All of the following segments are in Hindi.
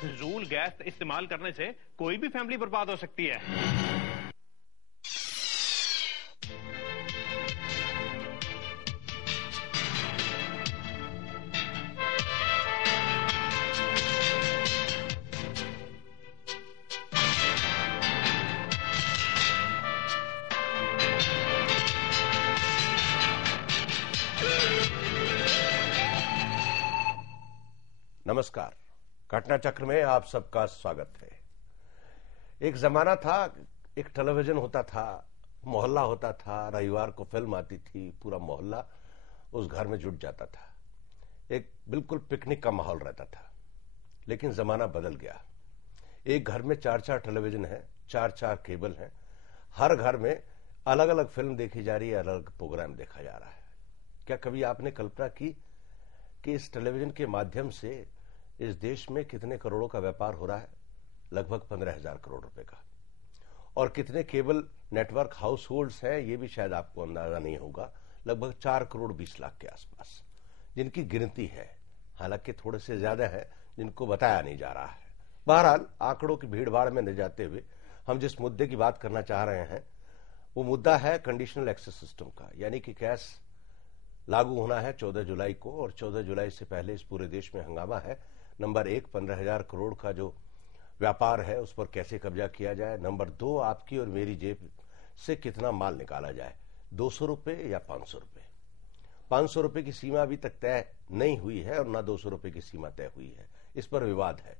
फिजूल गैस इस्तेमाल करने से कोई भी फैमिली बर्बाद हो सकती है। नमस्कार, घटना चक्र में आप सबका स्वागत है। एक जमाना था, एक टेलीविजन होता था, मोहल्ला होता था, रविवार को फिल्म आती थी, पूरा मोहल्ला उस घर में जुट जाता था। एक बिल्कुल पिकनिक का माहौल रहता था। लेकिन जमाना बदल गया। एक घर में 4-4 टेलीविजन है, 4-4 केबल हैं। हर घर में अलग अलग फिल्म देखी जा रही है, अलग अलग प्रोग्राम देखा जा रहा है। क्या कभी आपने कल्पना की कि इस टेलीविजन के माध्यम से इस देश में कितने करोड़ों का व्यापार हो रहा है? लगभग 15,000 करोड़ रुपए का। और कितने केबल नेटवर्क हाउस होल्ड्स हैं, ये भी शायद आपको अंदाजा नहीं होगा। लगभग 4 करोड़ 20 लाख के आसपास जिनकी गिनती है। हालांकि थोड़े से ज्यादा है जिनको बताया नहीं जा रहा है। बहरहाल, आंकड़ों की भीड़भाड़ में न जाते हुए हम जिस मुद्दे की बात करना चाह रहे हैं वो मुद्दा है कंडीशनल एक्सेस सिस्टम का। यानी कि कैश लागू होना है 14 जुलाई को, और 14 जुलाई से पहले इस पूरे देश में हंगामा है। नंबर 1, 15,000 करोड़ का जो व्यापार है उस पर कैसे कब्जा किया जाए। नंबर 2, आपकी और मेरी जेब से कितना माल निकाला जाए, 200 रुपए या 500 रुपए। 500 रुपए की सीमा अभी तक तय नहीं हुई है और ना 200 रुपए की सीमा तय हुई है। इस पर विवाद है।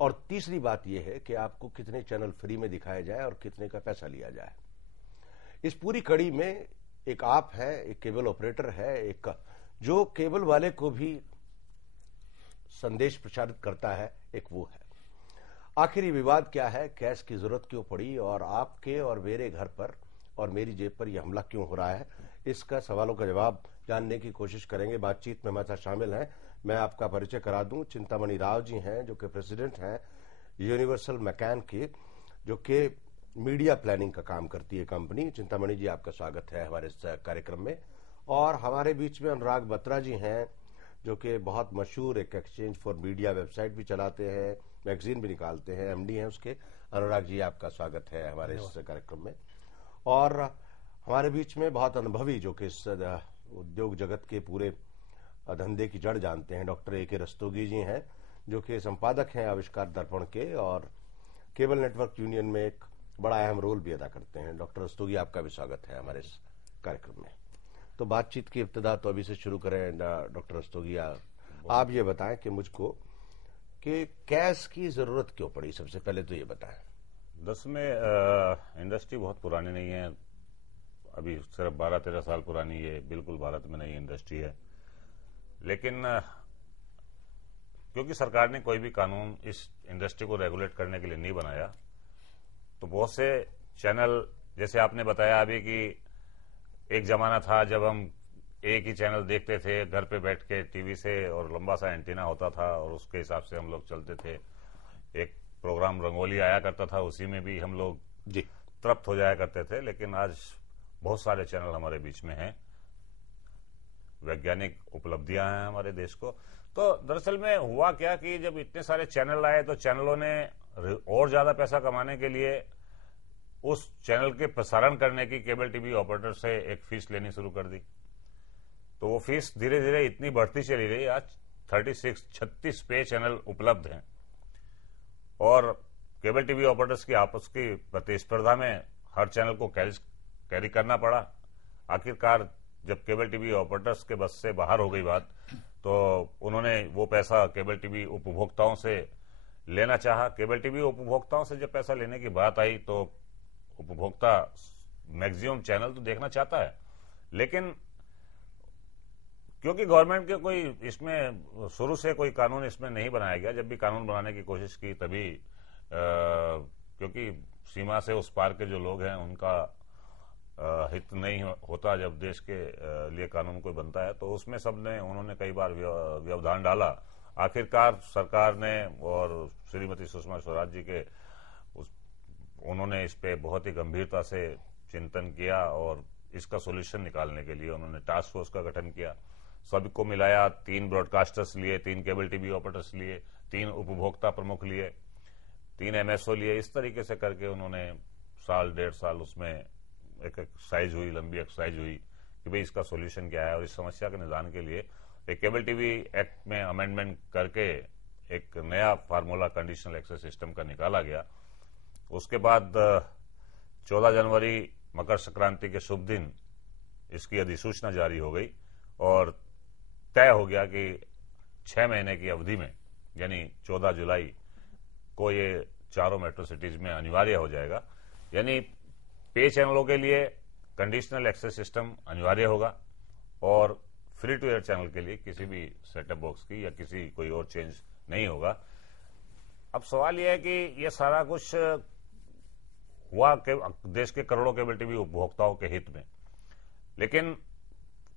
और तीसरी बात यह है कि आपको कितने चैनल फ्री में दिखाए जाए और कितने का पैसा लिया जाए। इस पूरी कड़ी में एक आप है, एक केबल ऑपरेटर है, एक जो केबल वाले को भी संदेश प्रचारित करता है, एक वो है। आखिर ये विवाद क्या है, कैश की जरूरत क्यों पड़ी और आपके और मेरे घर पर और मेरी जेब पर यह हमला क्यों हो रहा है, इसका सवालों का जवाब जानने की कोशिश करेंगे। बातचीत में हमारे साथ शामिल हैं, मैं आपका परिचय करा दूं, चिंतामणि राव जी हैं जो कि प्रेसिडेंट हैं यूनिवर्सल मैकैन की, जो कि मीडिया प्लानिंग का काम करती है कंपनी। चिंतामणि जी, आपका स्वागत है हमारे इस कार्यक्रम में। और हमारे बीच में अनुराग बत्रा जी हैं जो कि बहुत मशहूर एक एक्सचेंज फॉर मीडिया वेबसाइट भी चलाते हैं, मैगजीन भी निकालते हैं, एमडी हैं उसके। अनुराग जी, आपका स्वागत है हमारे इस कार्यक्रम में। और हमारे बीच में बहुत अनुभवी जो कि इस उद्योग जगत के पूरे धंधे की जड़ जानते हैं, डॉक्टर ए.के. रस्तोगी जी हैं जो कि संपादक हैं आविष्कार दर्पण के और केबल नेटवर्क यूनियन में एक बड़ा अहम रोल भी अदा करते हैं। डॉक्टर रस्तोगी, आपका भी स्वागत है हमारे इस कार्यक्रम में। तो बातचीत की इब्तिदा तो अभी से शुरू करें। डॉक्टर रस्तोगी, आप ये बताएं कि मुझको कि कैश की जरूरत क्यों पड़ी, सबसे पहले तो ये बताएं। दरअसल में इंडस्ट्री बहुत पुरानी नहीं है, अभी सिर्फ 12-13 साल पुरानी है, बिल्कुल भारत में नई इंडस्ट्री है। लेकिन क्योंकि सरकार ने कोई भी कानून इस इंडस्ट्री को रेगुलेट करने के लिए नहीं बनाया, तो बहुत से चैनल, जैसे आपने बताया अभी कि एक जमाना था जब हम एक ही चैनल देखते थे घर पे बैठ के टीवी से, और लंबा सा एंटीना होता था और उसके हिसाब से हम लोग चलते थे। एक प्रोग्राम रंगोली आया करता था, उसी में भी हम लोग जी तृप्त हो जाया करते थे। लेकिन आज बहुत सारे चैनल हमारे बीच में हैं, वैज्ञानिक उपलब्धियां हैं हमारे देश को। तो दरअसल में हुआ क्या कि जब इतने सारे चैनल आए तो चैनलों ने और ज्यादा पैसा कमाने के लिए उस चैनल के प्रसारण करने की केबल टीवी ऑपरेटर से एक फीस लेनी शुरू कर दी। तो वो फीस धीरे धीरे इतनी बढ़ती चली गई, आज 36 पे चैनल उपलब्ध हैं। और केबल टीवी ऑपरेटर्स की आपस की प्रतिस्पर्धा में हर चैनल को कैरी करना पड़ा। आखिरकार जब केबल टीवी ऑपरेटर्स के बस से बाहर हो गई बात, तो उन्होंने वो पैसा केबल टीवी उपभोक्ताओं से लेना चाहा। केबल टीवी उपभोक्ताओं से जब पैसा लेने की बात आई तो उपभोक्ता मैक्सिमम चैनल तो देखना चाहता है, लेकिन क्योंकि गवर्नमेंट के कोई इसमें शुरू से कोई कानून इसमें नहीं बनाया गया। जब भी कानून बनाने की कोशिश की तभी क्योंकि सीमा से उस पार के जो लोग हैं उनका हित नहीं होता जब देश के लिए कानून कोई बनता है, तो उसमें सबने उन्होंने कई बार व्यवधान डाला। आखिरकार सरकार ने और श्रीमती सुषमा स्वराज जी के उन्होंने इस पे बहुत ही गंभीरता से चिंतन किया और इसका सोल्यूशन निकालने के लिए उन्होंने टास्क फोर्स का गठन किया। सबको मिलाया, 3 ब्रॉडकास्टर्स लिए, 3 केबल टीवी ऑपरेटर्स लिए, 3 उपभोक्ता प्रमुख लिए, 3 एमएसओ लिए। इस तरीके से करके उन्होंने साल 1.5 साल उसमें एक एक्सरसाइज हुई, लंबी एक्सरसाइज हुई कि भाई इसका सोल्यूशन क्या है। और इस समस्या के निदान के लिए एक केबल टीवी एक्ट में अमेंडमेंट करके एक नया फार्मूला कंडीशनल एक्सेस सिस्टम का निकाला गया। उसके बाद 14 जनवरी मकर संक्रांति के शुभ दिन इसकी अधिसूचना जारी हो गई और तय हो गया कि 6 महीने की अवधि में, यानी 14 जुलाई को ये चारों मेट्रो सिटीज में अनिवार्य हो जाएगा। यानी पे चैनलों के लिए कंडीशनल एक्सेस सिस्टम अनिवार्य होगा और फ्री टू एयर चैनल के लिए किसी भी सेटअप बॉक्स की या किसी कोई और चेंज नहीं होगा। अब सवाल यह है कि यह सारा कुछ हुआ देश के करोड़ों केबल टीवी उपभोक्ताओं के हित में, लेकिन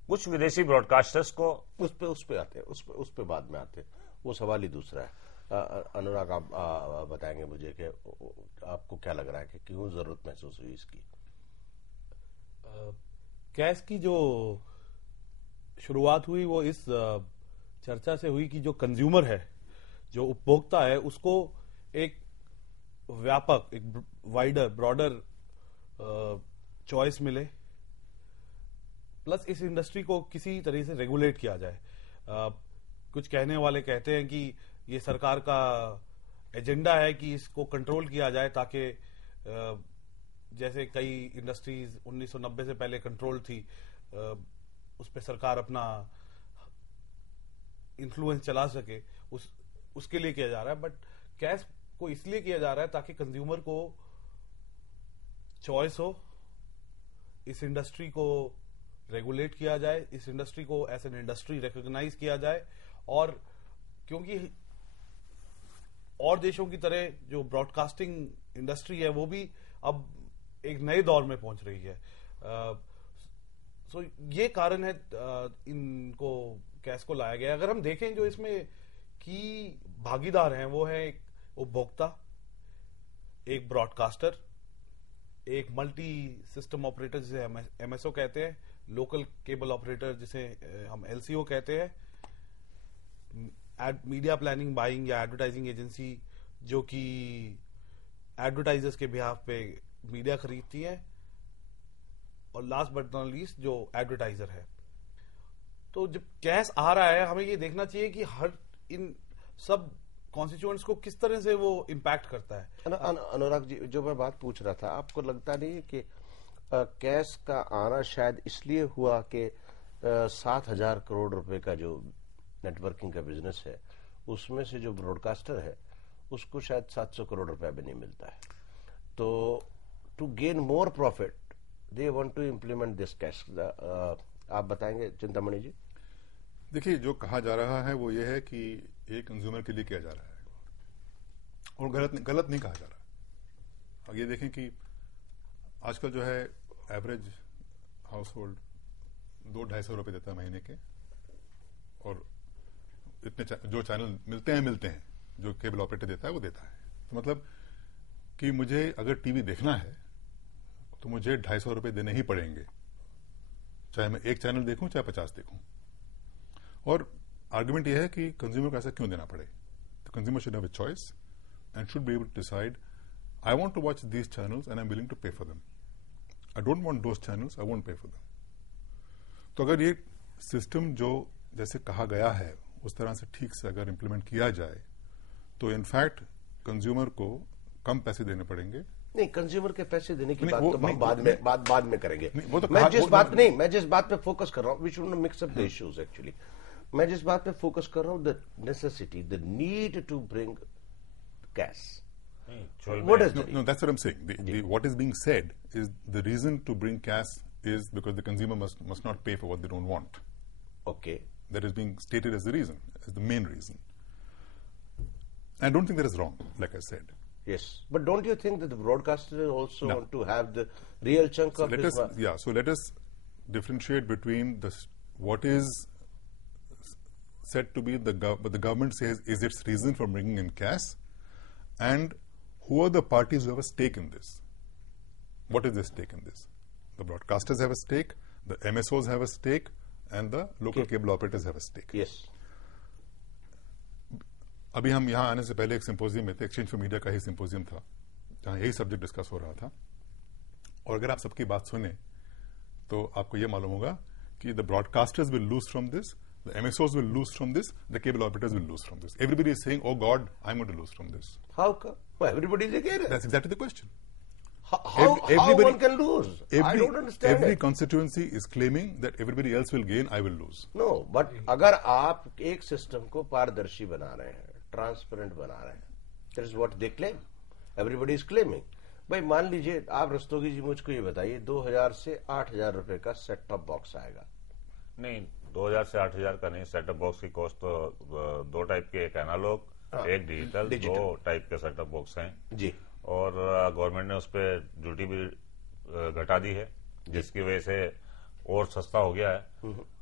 कुछ विदेशी ब्रॉडकास्टर्स को उस पे आते हैं, उस पे बाद में आते हैं, वो सवाल ही दूसरा है। अनुराग, आप बताएंगे मुझे कि आपको क्या लग रहा है कि क्यों जरूरत महसूस हुई इसकी? कैश की जो शुरुआत हुई वो इस चर्चा से हुई कि जो कंज्यूमर है, जो उपभोक्ता है, उसको एक व्यापक, एक वाइडर, ब्रॉडर चॉइस मिले, प्लस इस इंडस्ट्री को किसी तरह से रेगुलेट किया जाए। कुछ कहने वाले कहते हैं कि ये सरकार का एजेंडा है कि इसको कंट्रोल किया जाए ताकि जैसे कई इंडस्ट्रीज 1990 से पहले कंट्रोल थी, उस पर सरकार अपना इन्फ्लुएंस चला सके, उसके लिए किया जा रहा है। बट कैश को इसलिए किया जा रहा है ताकि कंज्यूमर को चॉइस हो, इस इंडस्ट्री को रेगुलेट किया जाए, इस इंडस्ट्री को एज एन इंडस्ट्री रिकॉग्नाइज किया जाए। और क्योंकि और देशों की तरह जो ब्रॉडकास्टिंग इंडस्ट्री है वो भी अब एक नए दौर में पहुंच रही है, सो ये कारण है इनको कैश को लाया गया। अगर हम देखें जो इसमें की भागीदार हैं वो है एक उपभोक्ता, एक ब्रॉडकास्टर, एक मल्टी सिस्टम ऑपरेटर जिसे हम एमएसओ कहते हैं, लोकल केबल ऑपरेटर जिसे हम एलसीओ कहते हैं, मीडिया प्लानिंग बाइंग या एडवर्टाइजिंग एजेंसी जो कि एडवर्टाइजर्स के बिहाफ पे मीडिया खरीदती है, और लास्ट बट नॉट लीस्ट जो एडवर्टाइजर है। तो जब कैश आ रहा है हमें ये देखना चाहिए कि हर इन सब कॉन्स्टिट्यूएंट्स को किस तरह से वो इम्पैक्ट करता है। अनुराग जी, जो मैं बात पूछ रहा था, आपको लगता नहीं कि कैश का आना शायद इसलिए हुआ कि 7,000 करोड़ रुपए का जो नेटवर्किंग का बिजनेस है उसमें से जो ब्रॉडकास्टर है उसको शायद 700 करोड़ रुपया भी नहीं मिलता है, तो to gain more profit they want to implement this cash. आप बताएंगे चिंतामणि जी? देखिए, जो कहा जा रहा है वो ये है कि ये कंज्यूमर के लिए किया जा रहा है और गलत नहीं कहा जा रहा। अब ये देखें कि आजकल जो है एवरेज हाउस होल्ड 200-250 रुपए देता है महीने के, और इतने जो चैनल मिलते हैं जो केबल ऑपरेटर देता है वो देता है। तो मतलब कि मुझे अगर टीवी देखना है तो मुझे 250 रुपए देने ही पड़ेंगे, चाहे मैं एक चैनल देखूं चाहे 50 देखूं। और आर्गुमेंट यह है कि कंज्यूमर को ऐसा क्यों देना पड़े। तो consumer should have a choice and should be able to decide, I want to watch these channels and I am willing to pay for them, I don't want those channels, I won't pay for them. तो अगर ये सिस्टम जो जैसे कहा गया है उस तरह से ठीक से अगर इम्प्लीमेंट किया जाए तो इनफैक्ट कंज्यूमर को कम पैसे देने पड़ेंगे। नहीं, कंज्यूमर के पैसे देने की बात वो, तो हम बाद में करेंगे। वो तो मैं जिस बात पे फोकस कर रहा हूँ, we should not mix up the issues actually. मैं जिस बात पे फोकस कर रहा हूँ, the necessity, the need to bring cash. What is it? No, that's what I'm saying. What is being said is the reason to bring cash is because the consumer must not pay for what they don't want. Okay. That is being stated as the reason, as the main reason. I don't think that is wrong, like I said. Yes, but don't you think that the broadcasters also want to have the real chunk of this? So let us differentiate between what is said to be what the government says is its reason for bringing in cash, and who are the parties who have a stake in this. What is the stake in this? The broadcasters have a stake, the MSOs have a stake, and the local cable operators have a stake. Yes, अभी हम यहां आने से पहले एक सिंपोजियम में थे, एक्सचेंज फॉर मीडिया का ही सिंपोजियम था, जहां यही सब्जेक्ट डिस्कस हो रहा था। और अगर आप सबकी बात सुने तो आपको यह मालूम होगा कि the broadcasters will lose from this, the MSOs will lose from this, the cable operators will lose from this. Everybody is saying, oh God, I'm going to lose from this. how come? Well, everybody is against it. That's exactly the question. How everybody- one can lose? I don't understand Every it. constituency is claiming that everybody else will gain, I will lose. No, but अगर आप एक सिस्टम को पारदर्शी बना रहे हैं, ट्रांसपेरेंट बना रहे हैं, that is what they claim, everybody is claiming. भाई मान लीजिए आप रस्तोगी जी मुझको ये बताइए 2000 से 8000 रुपए का सेट टॉप बॉक्स आएगा। नहीं, 2000 से 8000 का नहीं, सेटअप बॉक्स की कॉस्ट तो दो टाइप के, एक एनालॉग, एक डिजिटल, दो टाइप के सेटअप बॉक्स हैं जी, और गवर्नमेंट ने उस पर ड्यूटी भी घटा दी है, जिसकी वजह से और सस्ता हो गया है।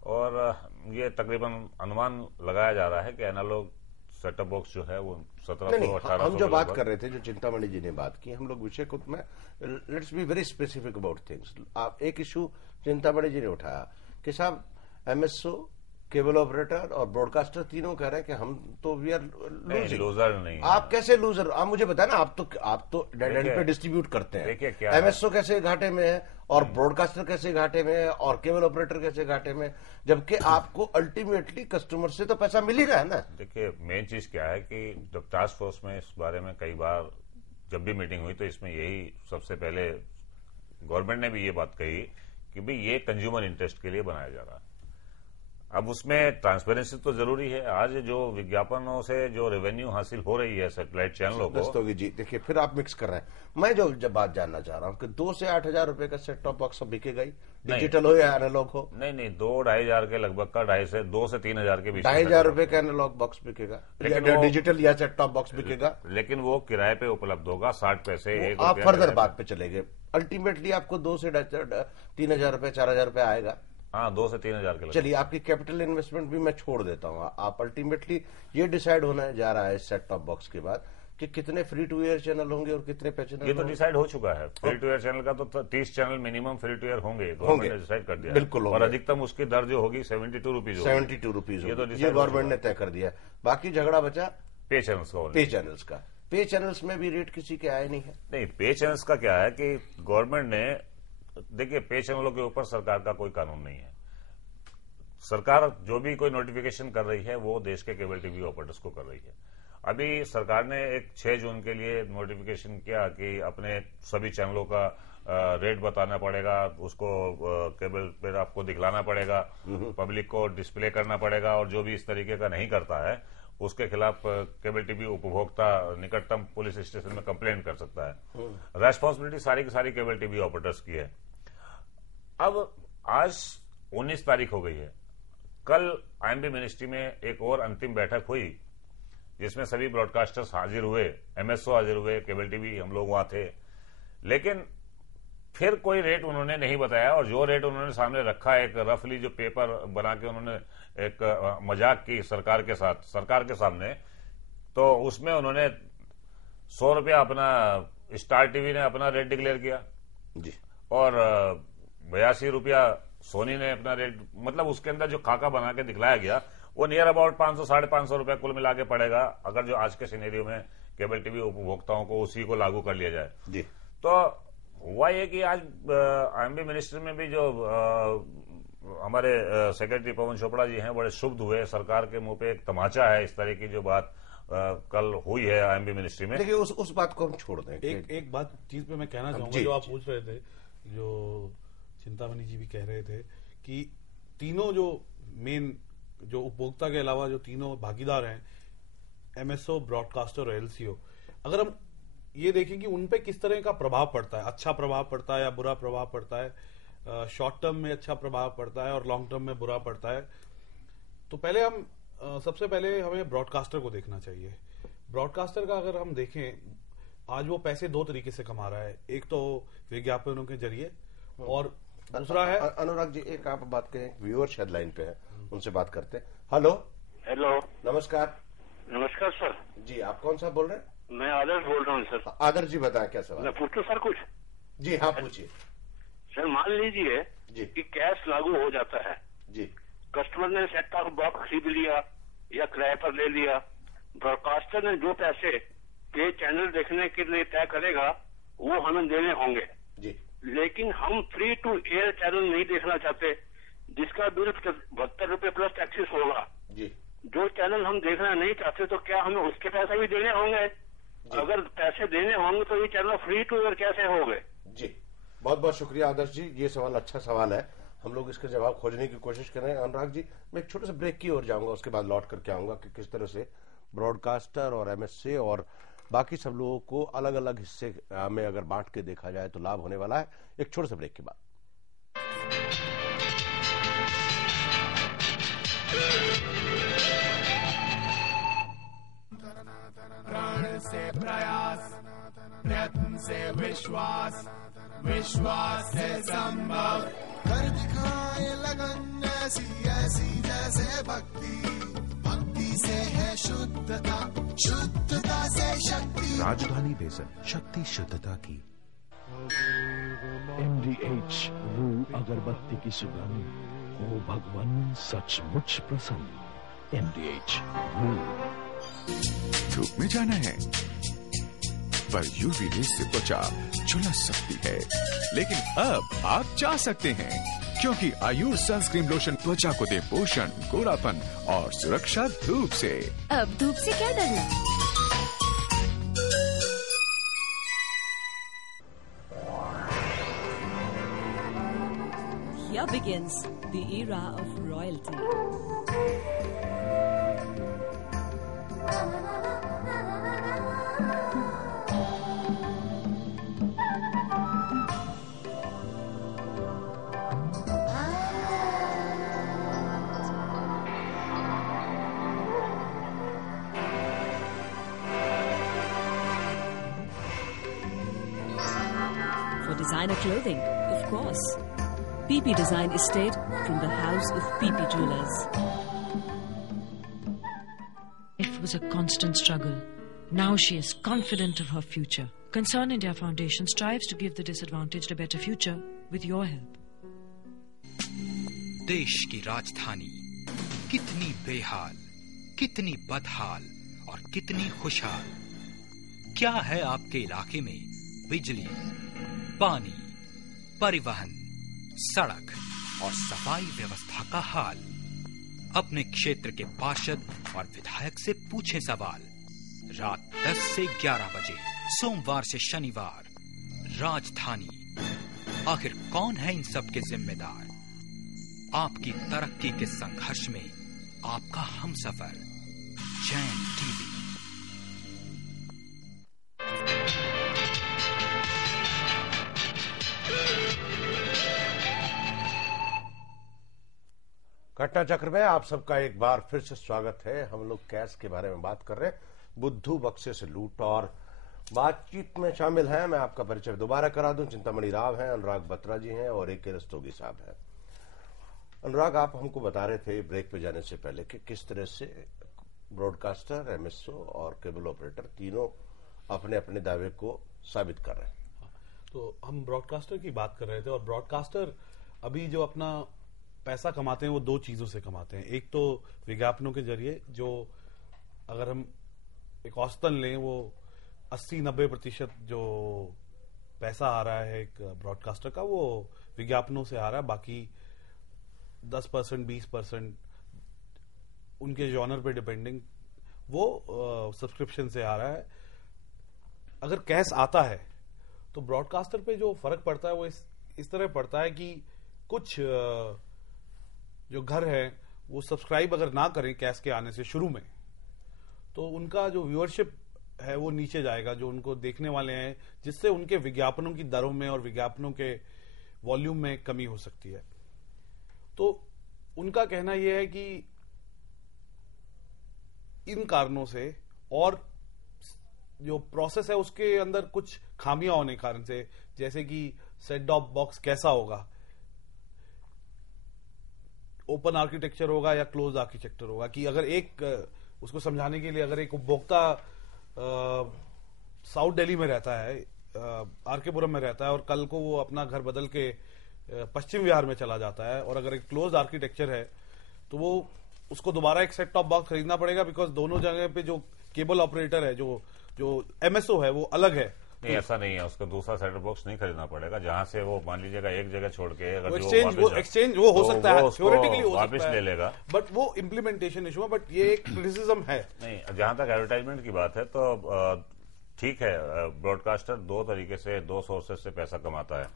और ये तकरीबन अनुमान लगाया जा रहा है कि एनालॉग सेटअप बॉक्स जो है वो 1700 नहीं, 1800 हम जो बात कर रहे थे, जो चिंतामणि जी ने बात की, हम लोग विषय को में let's be very specific about things. आप एक इशू चिंतामणि जी ने उठाया कि साहब MSO, केबल ऑपरेटर और ब्रॉडकास्टर तीनों कह रहे हैं कि हम तो वी आर लूजिंग। लूजर नहीं, आप कैसे लूजर? आप मुझे बताए ना, आप तो डेड एंड पे डिस्ट्रीब्यूट करते देखिए हैं। क्या है। MSO कैसे घाटे में है और ब्रॉडकास्टर कैसे घाटे में है और केबल ऑपरेटर कैसे घाटे में, जबकि आपको अल्टीमेटली कस्टमर से तो पैसा मिल ही रहा है ना। देखिए मेन चीज क्या है कि जब टास्क फोर्स में इस बारे में कई बार जब भी मीटिंग हुई तो इसमें यही सबसे पहले गवर्नमेंट ने भी ये बात कही कि भाई ये कंज्यूमर इंटरेस्ट के लिए बनाया जा रहा है। अब उसमें ट्रांसपेरेंसी तो जरूरी है। आज जो विज्ञापनों से जो रेवेन्यू हासिल हो रही है सैटेलाइट चैनलों को, दस्तोगी जी देखिए, फिर आप मिक्स कर रहे हैं। मैं जो जब बात जानना चाह रहा हूं कि 2 से 8000 रुपए का सेट टॉप बॉक्स बिकेगा ही, डिजिटल हो या एनालॉग हो। नहीं 2-2.5 हजार के लगभग का, 2 से 3 हजार के बीच में 2500 रुपए का एनालॉग बॉक्स बिकेगा, लेकिन वो- डिजिटल या सेट टॉप बॉक्स बिकेगा। लेकिन वो किराए पे उपलब्ध होगा, 60 पैसे, एक आप रुपया फर्दर किराए बात पे चले गए, अल्टीमेटली आपको 2 से 3000 रुपए 4000 रुपए आएगा। पे। हाँ, 2 से 3 हजार के लगभग। चलिए, आपकी कैपिटल इन्वेस्टमेंट भी मैं छोड़ देता हूं। आप अल्टीमेटली ये डिसाइड होने जा रहा है सेट टॉप बॉक्स के बाद कि कितने फ्री टू एयर चैनल होंगे और कितने पे चैनल ये तो डिसाइड हो चुका है। फ्री टू एयर चैनल का तो 30 channel minimum free to air होंगे, गवर्नमेंट ने डिसाइड कर दिया है। बिल्कुल और होंगे। अधिकतम उसकी दर जो होगी 72 रुपीज, 72 रुपीज ये तो ये decide हो गवर्नमेंट ने तय कर दिया। बाकी झगड़ा बचा पे चैनल्स का। पे चैनल्स का। पे चैनल्स में भी रेट किसी के आए नहीं है। नहीं, पे चैनल्स का क्या है कि गवर्नमेंट ने, देखिए पे चैनलों के ऊपर सरकार का कोई कानून नहीं है। सरकार जो भी कोई नोटिफिकेशन कर रही है वो देश के केबल टीवी ऑपरेटर्स को कर रही है। अभी सरकार ने एक 6 जून के लिए नोटिफिकेशन किया कि अपने सभी चैनलों का रेट बताना पड़ेगा, उसको केबल पर आपको दिखलाना पड़ेगा, पब्लिक को डिस्प्ले करना पड़ेगा, और जो भी इस तरीके का नहीं करता है उसके खिलाफ केबल टीवी उपभोक्ता निकटतम पुलिस स्टेशन में कंप्लेंट कर सकता है। रेस्पॉन्सिबिलिटी सारी की सारी केबल टीवी ऑपरेटर्स की है। अब आज 19 तारीख हो गई है। कल IMB मिनिस्ट्री में एक और अंतिम बैठक हुई जिसमें सभी ब्रॉडकास्टर्स हाजिर हुए, MSO हाजिर हुए, केबल टीवी हम लोग वहां थे, लेकिन फिर कोई रेट उन्होंने नहीं बताया। और जो रेट उन्होंने सामने रखा, एक रफली जो पेपर बना के उन्होंने एक मजाक की सरकार के साथ, सरकार के सामने, तो उसमें उन्होंने 100 रुपया अपना स्टार टीवी ने अपना रेट डिक्लेयर किया जी, और 82 रुपया सोनी ने अपना रेट, मतलब उसके अंदर जो खाका बना के दिखलाया गया वो नियर अबाउट 500-550 रुपया कुल मिला के पड़ेगा, अगर जो आज के सिनेरियो में केबल टीवी उपभोक्ताओं को उसी को लागू कर लिया जाए। जी। तो हुआ ये कि आज IMB मिनिस्ट्री में भी जो हमारे सेक्रेटरी पवन चोपड़ा जी हैं, बड़े शुभ हुए। सरकार के मुंह पे एक तमाचा है इस तरह की जो बात कल हुई है IMB मिनिस्ट्री में। देखिए, उस बात को हम छोड़ दें। एक बात चीज पे मैं कहना चाहूंगा, जी, जो आप पूछ रहे थे, जो चिंतामणि जी भी कह रहे थे कि तीनों जो मेन जो उपभोक्ता के अलावा जो तीनों भागीदार हैं, MSO, ब्रॉडकास्टर और LCO, अगर हम ये देखें कि उन पे किस तरह का प्रभाव पड़ता है, अच्छा प्रभाव पड़ता है या बुरा प्रभाव पड़ता है, शॉर्ट टर्म में अच्छा प्रभाव पड़ता है और लॉन्ग टर्म में बुरा पड़ता है, तो पहले हम सबसे पहले हमें ब्रॉडकास्टर को देखना चाहिए। ब्रॉडकास्टर का अगर हम देखें, आज वो पैसे 2 तरीके से कमा रहा है। एक तो विज्ञापनों के जरिए और दूसरा है, अनुराग जी, एक आप बात करें, व्यूअर शायद लाइन पे है, उनसे बात करते हैं। हेलो हेलो, नमस्कार नमस्कार सर। जी, आप कौन सा बोल रहे हैं? मैं आदर्श बोल रहा हूँ सर। आदर्श जी, बताएं क्या सवाल? मैं पूछूं सर कुछ? जी हाँ, पूछिए। सर मान लीजिए जी कि कैश लागू हो जाता है जी कस्टमर ने सेट टॉप बॉक्स खरीद लिया या किराए पर ले लिया, ब्रॉडकास्टर ने जो पैसे पे चैनल देखने के लिए तय करेगा वो हमें देने होंगे जी। लेकिन हम फ्री टू एयर चैनल नहीं देखना चाहते जिसका बिल 72 रुपए प्लस टैक्सेस होगा जी। जो चैनल हम देखना नहीं चाहते तो क्या हमें उसके पैसे भी देने होंगे? अगर पैसे देने होंगे तो ये चैनल फ्री टू एयर कैसे हो गए? जी, बहुत बहुत शुक्रिया आदर्श जी, ये सवाल अच्छा सवाल है, हम लोग इसका जवाब खोजने की कोशिश कर रहे हैं। अनुराग जी, मैं एक छोटे से ब्रेक की ओर जाऊंगा, उसके बाद लौट करके आऊंगा कि किस तरह से ब्रॉडकास्टर और एमएसए और बाकी सब लोगों को अलग अलग हिस्से में अगर बांट के देखा जाए तो लाभ होने वाला है। एक छोटे से ब्रेक के बाद प्राण से प्रयास, प्रयत्न से विश्वास, विश्वास से संभव, कर दिखाए लगन ऐसी ऐसी जैसे भक्ति, भक्ति से है शुद्धता, शुद्धता से शक्ति। राजधानी बेसन, शक्ति शुद्धता की। MDH वो अगरबत्ती की सुगंध हो भगवान सचमुच प्रसन्न। MDH वो। धूप में जाना है पर यूवी रेज से त्वचा झुलस सकती है, लेकिन अब आप जा सकते हैं क्योंकि आयुर सनस्क्रीन लोशन त्वचा को दे पोषण, गोरापन और सुरक्षा धूप से। अब धूप से क्या डरना? Here begins the era of royalty. For designer clothing, of course. PP Design Estate from the house of PP Jewelers. It was a constant struggle. Now she is confident of her future. Concern India Foundation strives to give the disadvantaged a better future with your help. देश की राजधानी कितनी बेहाल, कितनी बदहाल और कितनी खुशहाल। क्या है आपके इलाके में बिजली, पानी, परिवहन, सड़क और सफाई व्यवस्था का हाल? अपने क्षेत्र के पार्षद और विधायक से पूछें सवाल। रात 10 से 11 बजे सोमवार से शनिवार। राजधानी। आखिर कौन है इन सब के जिम्मेदार? आपकी तरक्की के संघर्ष में आपका हमसफर जैन टीवी। घटना चक्र में आप सबका एक बार फिर से स्वागत है। हम लोग कैश के बारे में बात कर रहे हैं, बुद्धू बक्से से लूट, और बातचीत में शामिल हैं, मैं आपका परिचय दोबारा करा दूं, चिंतामणि राव हैं, अनुराग बत्रा जी हैं और AK रस्तोगी साहब हैं। अनुराग, आप हमको बता रहे थे ब्रेक पे जाने से पहले कि किस तरह से ब्रॉडकास्टर, MSO और केबल ऑपरेटर तीनों अपने अपने दावे को साबित कर रहे हैं। तो हम ब्रॉडकास्टर की बात कर रहे थे, और ब्रॉडकास्टर अभी जो अपना पैसा कमाते हैं वो दो चीजों से कमाते हैं। एक तो विज्ञापनों के जरिए, जो अगर हम एक औसतन लें वो 80-90% जो पैसा आ रहा है एक ब्रॉडकास्टर का वो विज्ञापनों से आ रहा है। बाकी 10%, 20% उनके जॉनर पे डिपेंडिंग वो सब्सक्रिप्शन से आ रहा है। अगर कैश आता है तो ब्रॉडकास्टर पे जो फर्क पड़ता है वो इस तरह पड़ता है कि कुछ जो घर है वो सब्सक्राइब अगर ना करें कैश के आने से शुरू में, तो उनका जो व्यूअरशिप है वो नीचे जाएगा, जो उनको देखने वाले हैं, जिससे उनके विज्ञापनों की दरों में और विज्ञापनों के वॉल्यूम में कमी हो सकती है। तो उनका कहना यह है कि इन कारणों से और जो प्रोसेस है उसके अंदर कुछ खामियां होने के कारण से, जैसे कि सेट टॉप बॉक्स कैसा होगा, ओपन आर्किटेक्चर होगा या क्लोज आर्किटेक्चर होगा, कि अगर एक उसको समझाने के लिए अगर एक उपभोक्ता साउथ दिल्ली में रहता है, आरके पुरम में रहता है, और कल को वो अपना घर बदल के पश्चिम विहार में चला जाता है, और अगर एक क्लोज आर्किटेक्चर है तो वो उसको दोबारा एक सेट टॉप बॉक्स खरीदना पड़ेगा, बिकॉज दोनों जगह पे जो केबल ऑपरेटर है, जो एमएसओ है, वो अलग है। नहीं, ऐसा नहीं है, उसको दूसरा सेट टॉप बॉक्स नहीं खरीदना पड़ेगा। जहां से वो मान लीजिएगा एक जगह छोड़ के अगर एक्सचेंज वो हो सकता है, थ्योरेटिकली हो वापस ले लेगा, बट वो इम्प्लीमेंटेशन इशू है। बट ये एक क्रिटिसिज्म है। नहीं, जहां तक एडवर्टाइजमेंट की बात है तो ठीक है, ब्रॉडकास्टर दो तरीके से, दो सोर्सेज से पैसा कमाता है।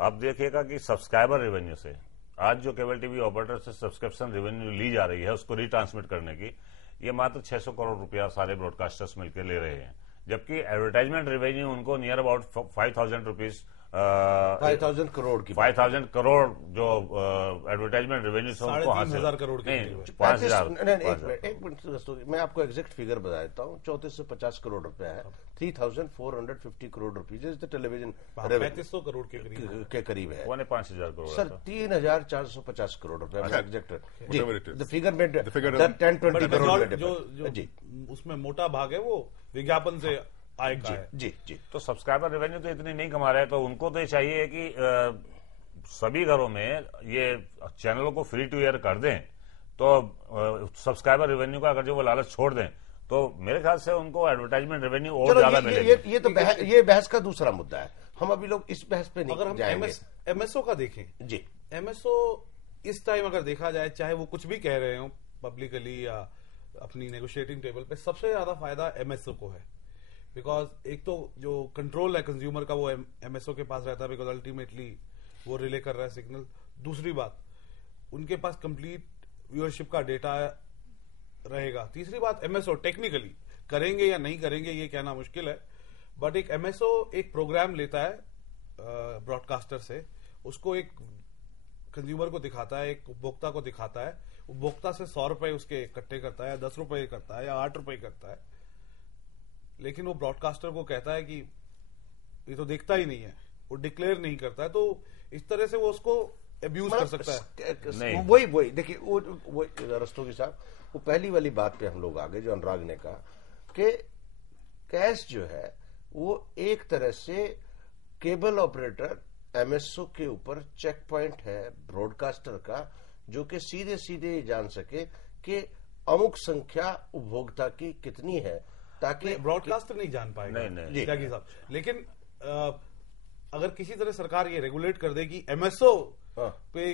आप देखिएगा कि सब्सक्राइबर रेवेन्यू से आज जो केबल टीवी ऑपरेटर से सब्सक्रिप्शन रेवेन्यू ली जा रही है उसको रिट्रांसमिट करने की, ये मात्र 600 करोड़ रुपया सारे ब्रॉडकास्टर्स मिलकर ले रहे हैं, जबकि एडवर्टाइजमेंट रेवेन्यू उनको नियर अबाउट 5,000 रुपीज 5,000 करोड़ की 5,000 करोड़ जो एडवर्टाइजमेंट रेवेन्यू से उनको हासिल 3,500 करोड़ की नहीं 5,000। एक मिनट मैं आपको एग्जैक्ट फिगर बता देता हूँ। 34 से 50 करोड़ रुपया है। 3,450 crore rupees is the television 3500 crore के करीब है। 5,000 करोड़ सर 3,450 करोड़ रुपया एग्जैक्ट Whatever फिगर में The figure 10-20 करोड़ जो उसमें मोटा भाग है वो विज्ञापन से आय का है। जी। तो सब्सक्राइबर रेवेन्यू तो इतनी नहीं कमा रहे, तो उनको तो ये चाहिए कि सभी घरों में ये चैनलों को फ्री टू एयर कर दें, तो सब्सक्राइबर रेवेन्यू का अगर जो वो लालच छोड़ दें तो मेरे ख्याल से उनको एडवर्टाइजमेंट रेवेन्यू और ज्यादा मिलेगी। ये बहस का दूसरा मुद्दा है, हम अभी लोग इस बहस पे नहीं अगर हम जाएंगे। एमएसओ का देखें जी, एमएसओ इस टाइम अगर देखा जाए, चाहे वो कुछ भी कह रहे हो पब्लिकली या अपनी नेगोशिएटिंग टेबल पे, सबसे ज्यादा फायदा एमएसओ को है। बिकॉज एक तो जो कंट्रोल है कंज्यूमर का वो एमएसओ के पास रहता है, बिकॉज अल्टीमेटली वो रिले कर रहा है सिग्नल। दूसरी बात, उनके पास कंप्लीट व्यूअरशिप का डेटा रहेगा। तीसरी बात, एमएसओ टेक्निकली करेंगे या नहीं करेंगे ये कहना मुश्किल है, बट एक एमएसओ एक प्रोग्राम लेता है ब्रॉडकास्टर से, उसको एक कंज्यूमर को दिखाता है, एक उपभोक्ता को दिखाता है, उपभोक्ता से 100 रुपए उसके इकट्ठे करता है, 10 रुपए करता है या 8 रुपए करता है, लेकिन वो ब्रॉडकास्टर को कहता है कि ये तो देखता ही नहीं है, वो डिक्लेयर नहीं करता है। तो इस तरह से वो उसको अब्यूज कर सकता है। वही देखिए, वो रस्तोगी साहब, वो पहली वाली बात पे हम लोग आगे जो अनुराग ने कहा कि कैश जो है वो एक तरह से केबल ऑपरेटर एमएसओ के ऊपर चेक पॉइंट है ब्रॉडकास्टर का, जो कि सीधे सीधे जान सके कि अमुक संख्या उपभोक्ता की कितनी है, ताकि ब्रॉडकास्टर नहीं जान पाएगा। नहीं त्यागी साहब, लेकिन अगर किसी तरह सरकार ये रेगुलेट कर देगी एमएसओ पे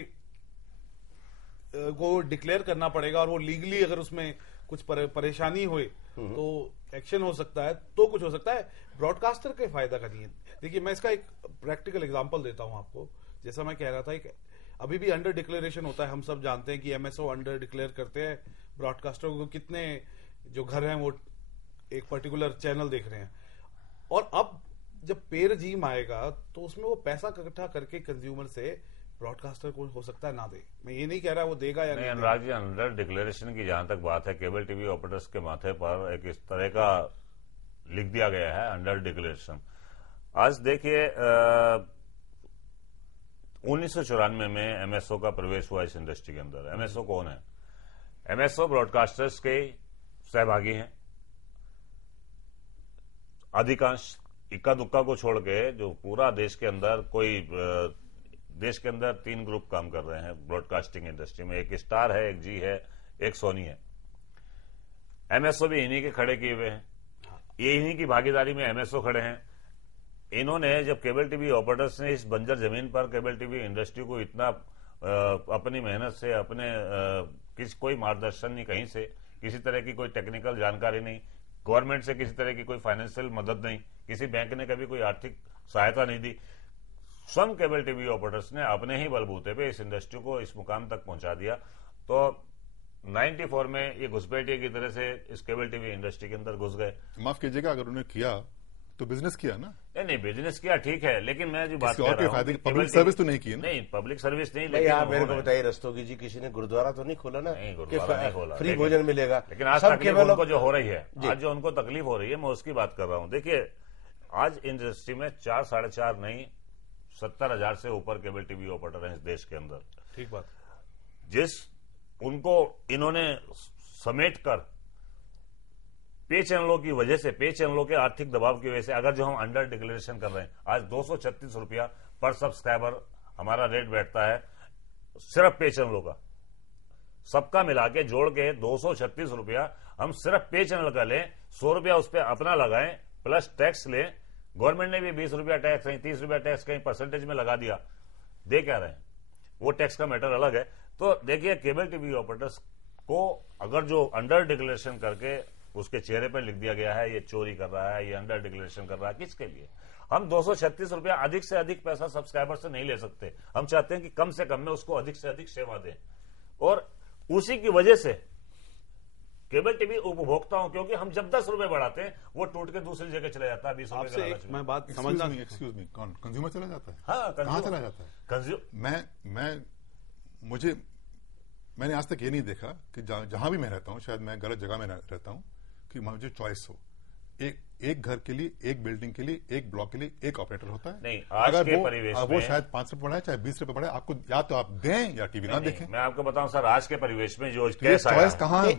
को डिक्लेयर करना पड़ेगा, और वो लीगली अगर उसमें कुछ परेशानी हुई तो एक्शन हो सकता है, तो कुछ हो सकता है। ब्रॉडकास्टर के फायदा का नहीं है। देखिए, मैं इसका एक प्रैक्टिकल एग्जांपल देता हूं आपको। जैसा मैं कह रहा था कि अभी भी अंडर डिक्लेरेशन होता है। हम सब जानते हैं कि एमएसओ अंडर डिक्लेयर करते हैं ब्रॉडकास्टर को कितने जो घर हैं वो एक पर्टिकुलर चैनल देख रहे हैं, और अब जब पे रजीम आएगा तो उसमें वो पैसा इकट्ठा करके कंज्यूमर से ब्रॉडकास्टर को हो सकता है ना दे। मैं ये नहीं कह रहा वो देगा या नहीं। अनुराग जी, अंडर डिक्लेरेशन की जहां तक बात है, केबल टीवी ऑपरेटर्स के माथे पर एक इस तरह का लिख दिया गया है अंडर डिक्लेरेशन। आज देखिए, 1994 में एमएसओ का प्रवेश हुआ इस इंडस्ट्री के अंदर। एमएसओ कौन है? एमएसओ ब्रॉडकास्टर्स के सहभागी हैं। अधिकांश इक्का दुक्का को छोड़ के जो पूरा देश के अंदर देश के अंदर 3 ग्रुप काम कर रहे हैं ब्रॉडकास्टिंग इंडस्ट्री में। एक स्टार है, एक जी है, एक सोनी है। एमएसओ भी इन्हीं के खड़े किए हुए हैं, ये इन्हीं की भागीदारी में एमएसओ खड़े हैं। इन्होंने जब केबल टीवी ऑपरेटर्स ने इस बंजर जमीन पर केबल टीवी इंडस्ट्री को इतना अपनी मेहनत से, अपने कोई मार्गदर्शन नहीं, कहीं से किसी तरह की कोई टेक्निकल जानकारी नहीं, गवर्नमेंट से किसी तरह की कोई फाइनेंशियल मदद नहीं, किसी बैंक ने कभी कोई आर्थिक सहायता नहीं दी, स्वयं केबल टीवी ऑपरेटर्स ने अपने ही बलबूते पे इस इंडस्ट्री को इस मुकाम तक पहुंचा दिया। तो 94 में ये घुसपैठिए की तरह से इस केबल टीवी इंडस्ट्री के अंदर घुस गए। माफ कीजिएगा, अगर उन्होंने किया तो बिजनेस किया ना? नहीं, बिजनेस किया ठीक है, लेकिन मैं जो बात कर रहा हूं, पब्लिक सर्विस तो नहीं की ना? नहीं, पब्लिक सर्विस नहीं। लेकिन आप मेरे को बताइए रस्तोगी जी, किसी ने गुरुद्वारा तो नहीं खोला ना? नहीं, गुरुद्वारा नहीं खोला, फ्री भोजन मिलेगा। लेकिन आज तकलीफ उनको जो हो रही है, आज जो उनको तकलीफ हो रही है, मैं उसकी बात कर रहा हूं। देखिए, आज इंडस्ट्री में 4-4.5 नहीं 70,000 से ऊपर केबल टीवी ऑपरेटर हैं इस देश के अंदर। ठीक बात। जिस उनको इन्होंने समेट कर पे चैनलों की वजह से, पे चैनलों के आर्थिक दबाव की वजह से, अगर जो हम अंडर डिक्लेरेशन कर रहे हैं, आज 236 रुपया पर सब्सक्राइबर हमारा रेट बैठता है सिर्फ पे चैनलों का। सबका मिला के जोड़ के 236 रुपया हम सिर्फ पे चैनल का लें, 100 रुपया उस पर अपना लगाएं, प्लस टैक्स लें। गवर्नमेंट ने भी 20 रुपया टैक्स, कहीं 30 रुपया टैक्स, कहीं परसेंटेज में लगा दिया। दे क्या रहे हैं, वो टैक्स का मैटर अलग है। तो देखिए, केबल टीवी ऑपरेटर्स को अगर जो अंडर डिक्लेरेशन करके उसके चेहरे पर लिख दिया गया है ये चोरी कर रहा है, ये अंडर डिक्लेरेशन कर रहा है, किसके लिए? हम 236 रुपया अधिक से अधिक पैसा सब्सक्राइबर से नहीं ले सकते। हम चाहते हैं कि कम से कम में उसको अधिक से अधिक सेवा दें, और उसी की वजह से केबल टीवी उपभोक्ताओं, क्योंकि हम जब 10 रुपए बढ़ाते हैं वो टूट के दूसरी जगह चला जाता है 20 रुपए का लालच में। मैं बात समझना, एक्सक्यूज मी, कौन कंज्यूमर चला जाता है? हाँ, कहाँ चला जाता है? मैंने आज तक ये नहीं देखा कि जहां भी मैं रहता हूं, शायद मैं गलत जगह में रहता हूं, कि मुझे चॉइस हो। एक घर के लिए, एक बिल्डिंग के लिए, एक ब्लॉक के लिए एक ऑपरेटर होता है। नहीं, आज अगर के परिवेश में वो शायद 5 रुपए बढ़ाए चाहे 20 रुपए बढ़ाए, आपको या तो आप दें या टीवी ना देखें। मैं आपको बताऊं सर, आज के परिवेश में जो चॉइस कहाँ नहीं,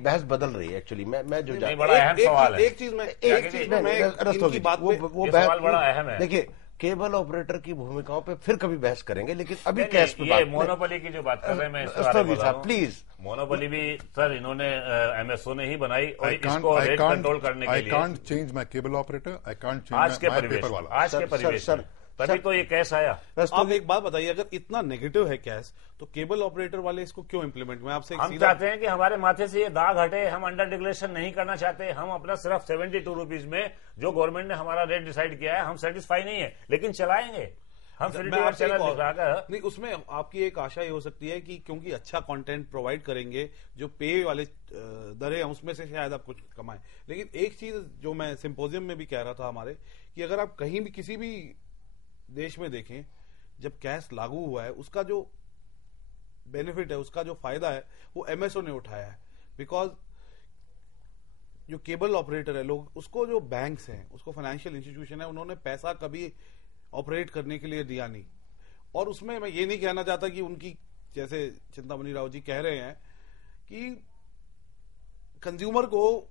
बहस बदल रही है एक्चुअली। मैं जो बड़ा अहम सवाल है, एक चीज में वो सवाल बड़ा अहम है। देखिए, केबल ऑपरेटर की भूमिकाओं पे फिर कभी बहस करेंगे, लेकिन अभी कैश पे ये मोनोपोली की जो बात कर रहे हैं, मैं प्लीज, मोनोपोली भी सर इन्होंने एमएसओ ने ही बनाई, और इसको रेट कंट्रोल करने के लिए। I can't change my cable operator, I can't change आज के परिवेश में तभी तो ये कैश आया। आप एक बात बताइए, अगर इतना नेगेटिव है कैश, तो केबल ऑपरेटर वाले इसको क्यों इम्प्लीमेंट? मैं आपसे हम चाहते हैं कि हमारे माथे से ये दाग हटे। हम अंडर डिक्लेरेशन नहीं करना चाहते। हम अपना सिर्फ 72 रुपीज में जो गवर्नमेंट ने हमारा रेट डिसाइड किया है, हम सेटिस्फाई नहीं है, लेकिन चलाएंगे हम फ्री टीवी चैनल दिखाकर। नहीं, उसमें आपकी एक आशा ये हो सकती है कि क्योंकि अच्छा कंटेंट प्रोवाइड करेंगे, जो पे वाले दरें हैं उसमें से शायद आप कुछ कमाएं। लेकिन एक चीज जो मैं सिंपोजियम में भी कह रहा था हमारे, कि अगर आप कहीं भी किसी भी देश में देखें, जब कैश लागू हुआ है, उसका जो बेनिफिट है, उसका जो फायदा है, वो एमएसओ ने उठाया है। बिकॉज जो केबल ऑपरेटर है, लोग उसको, जो बैंक्स हैं, उसको फाइनेंशियल इंस्टीट्यूशन है, उन्होंने पैसा कभी ऑपरेट करने के लिए दिया नहीं। और उसमें मैं ये नहीं कहना चाहता कि उनकी, जैसे चिंतामणि राव जी कह रहे हैं कि कंज्यूमर को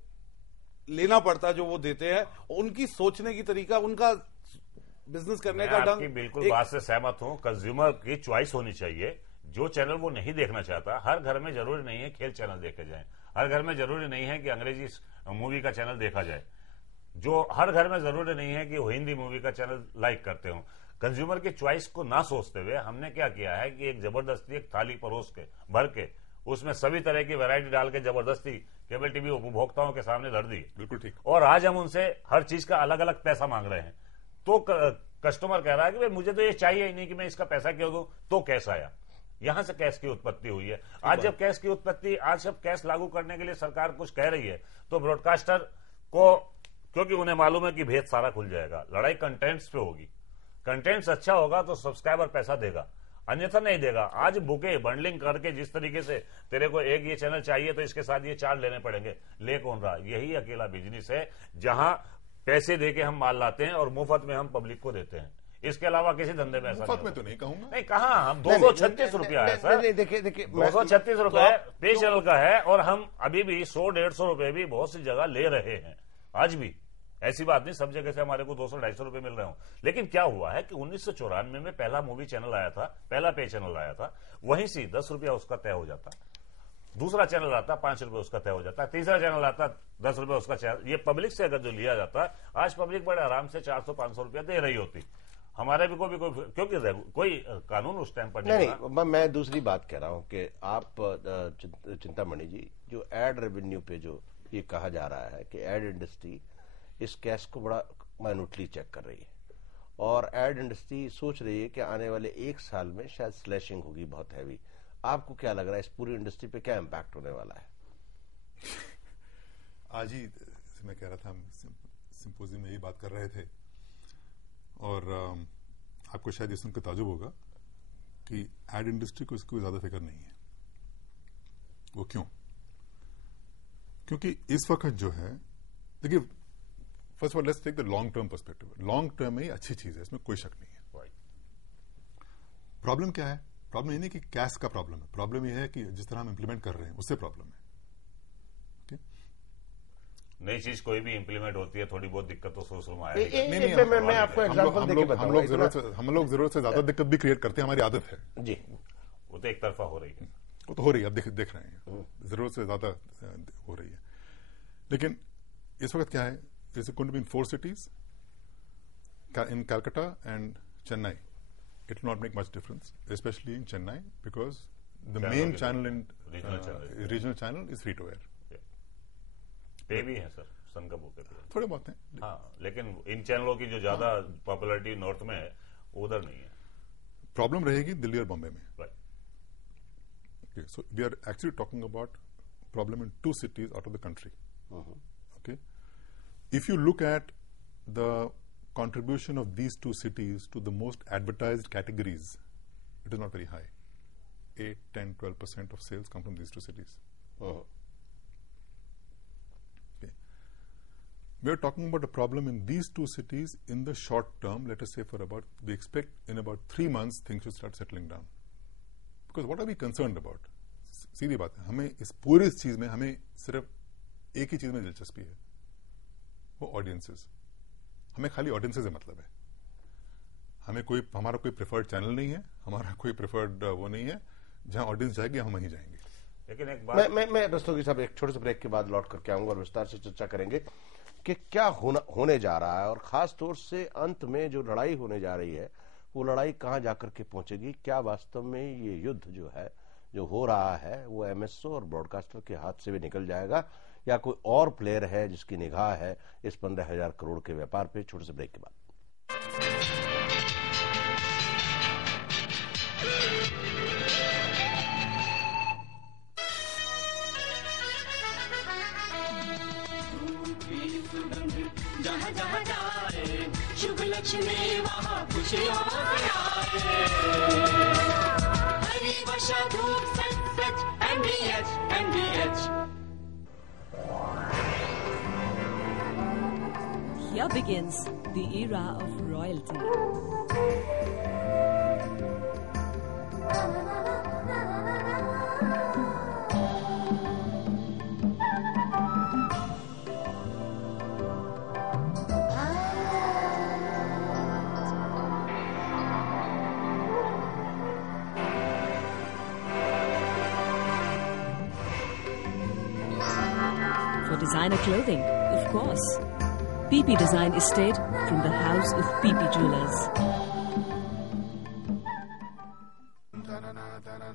लेना पड़ता जो वो देते हैं, उनकी सोचने की तरीका, उनका बिजनेस करने का ढंग। बिल्कुल बात से सहमत हूं। कंज्यूमर की चॉइस होनी चाहिए। जो चैनल वो नहीं देखना चाहता, हर घर में जरूरी नहीं है खेल चैनल देखे जाए, हर घर में जरूरी नहीं है कि अंग्रेजी मूवी का चैनल देखा जाए, जो हर घर में जरूरी नहीं है कि वो हिंदी मूवी का चैनल लाइक करते हो। कंज्यूमर की चॉइस को ना सोचते हुए हमने क्या किया है कि एक जबरदस्ती एक थाली परोस के भर के उसमें सभी तरह की वैरायटी डाल के जबरदस्ती केबल टीवी उपभोक्ताओं के सामने धर दी। बिल्कुल ठीक। और आज हम उनसे हर चीज का अलग अलग पैसा मांग रहे हैं। तो कस्टमर कह रहा है कि भाई मुझे तो ये चाहिए ही नहीं कि मैं इसका पैसा क्यों दूं। तो कैश आया, यहां से कैश की उत्पत्ति हुई है। आज जब कैश की उत्पत्ति, आज जब कैश लागू करने के लिए सरकार कुछ कह रही है, तो ब्रॉडकास्टर को, क्योंकि उन्हें मालूम है कि भेद सारा खुल जाएगा, लड़ाई कंटेंट्स पे होगी। कंटेंट्स अच्छा होगा तो सब्सक्राइबर पैसा देगा, अन्यथा नहीं देगा। आज बुके बंडलिंग करके जिस तरीके से तेरे को एक ये चैनल चाहिए तो इसके साथ ये 4 लेने पड़ेंगे, ले कौन रहा? यही अकेला बिजनेस है जहां पैसे देके हम माल लाते हैं और मुफ्त में हम पब्लिक को देते हैं। इसके अलावा किसी धंधे में ऐसा मुफ्त में तो नहीं कहूंगा। नहीं, कहा हम 236 रुपया है सर। देखिए 236 रुपए पे चैनल का है, और हम अभी भी 100-150 रुपए भी बहुत सी जगह ले रहे हैं। आज भी ऐसी बात नहीं, सब जगह से हमारे को 200-250 रुपए मिल रहे हो। लेकिन क्या हुआ है कि 1994 में पहला मूवी चैनल आया था, पहला पे चैनल आया था, वहीं से 10 रुपया उसका तय हो जाता। दूसरा चैनल आता 5 रुपए उसका तय हो जाता, तीसरा चैनल आता 10 रुपए उसका चैनल। ये पब्लिक से अगर जो लिया जाता, आज पब्लिक बड़े आराम से 400-500 रुपया दे रही होती। हमारे भी कोई क्योंकि कोई कानून उस टाइम पर नहीं। मैं दूसरी बात कह रहा हूं कि आप चिंतामणि जी, जो एड रेवेन्यू पे जो ये कहा जा रहा है कि एड इंडस्ट्री इस कैश को बड़ा माइन्यूटली चेक कर रही है, और एड इंडस्ट्री सोच रही है कि आने वाले 1 साल में शायद स्लैशिंग होगी बहुत हैवी। आपको क्या लग रहा है, इस पूरी इंडस्ट्री पे क्या इम्पैक्ट होने वाला है? आज ही मैं कह रहा था, हम सिंपोजियम में यही बात कर रहे थे, और आपको शायद ये सुनकर ताजुब होगा कि एड इंडस्ट्री को इसको ज्यादा फिक्र नहीं है। वो क्यों? क्योंकि इस वक्त जो है, देखिए, first of all let's take the long term perspective. Long term में अच्छी चीज है, इसमें कोई शक नहीं है। प्रॉब्लम क्या है? प्रॉब्लम ये नहीं कि कैश का प्रॉब्लम है, प्रॉब्लम ये है कि जिस तरह हम इंप्लीमेंट कर रहे हैं उससे प्रॉब्लम है। नई चीज कोई भी इंप्लीमेंट होती है, थोड़ी बहुत दिक्कत तो शुरू में आएगी। नहीं, मैं आपको एग्जांपल देके बताऊंगा। हम लोग जरूरत से ज्यादा दिक्कत भी क्रिएट करते हैं, हमारी आदत है जी। वो तो एक तरफा हो रही है, वो तो हो रही है, अब देख रहे हैं, जरूरत से ज्यादा हो रही है। लेकिन इस वक्त क्या है, it's going to be in 4 cities, in Calcutta and Chennai. It will not make much difference, especially in Chennai, because the main channel in regional channel is free to air. पे भी है सर, सन कपूर के पे थोड़े बहुत हैं, हाँ, लेकिन इन चैनलों की जो ज्यादा पॉपुलैरिटी नॉर्थ में है उधर नहीं है। प्रॉब्लम रहेगी दिल्ली और बॉम्बे में। Right. Okay, so we are actually talking about problem in 2 cities out of the country. Okay, if you look at the contribution of these 2 cities to the most advertised categories, it is not very high. 8, 10, 12% of sales come from these 2 cities. Okay. We are talking about a problem in these 2 cities in the short term. Let us say we expect in about 3 months things should start settling down. Because what are we concerned about? सीधी बात है, हमें इस पूरी चीज में हमें सिर्फ एक ही चीज में दिलचस्पी है, वो ऑडियंसेस। हमें खाली ऑडियंसेस से मतलब है, हमारा कोई प्रेफर्ड चैनल नहीं है, हमारा कोई प्रेफर्ड वो नहीं है, जहां ऑडियंस जाएगी हम वहीं जाएंगे। लेकिन एक बात मैं रस्तोगी साहब एक छोटे से ब्रेक के बाद लौट करके आऊंगा और विस्तार से चर्चा करेंगे कि क्या होने जा रहा है, और खास तौर से अंत में जो लड़ाई होने जा रही है वो लड़ाई कहां जाकर के पहुंचेगी। क्या वास्तव में ये युद्ध जो है, जो हो रहा है, वो एमएसओ और ब्रॉडकास्टर के हाथ से भी निकल जाएगा, या कोई और प्लेयर है जिसकी निगाह है इस 15,000 करोड़ के व्यापार पे। छोटे से ब्रेक के बाद जहाँ जहाँ जाए शुभ लक्ष्मी वहाँ खुशियों के आए। हरी वर्षा धूप सच MDH। Here begins the era of royalty. For designer clothing, of course. PP Design Estate from the house of PP Jewelers.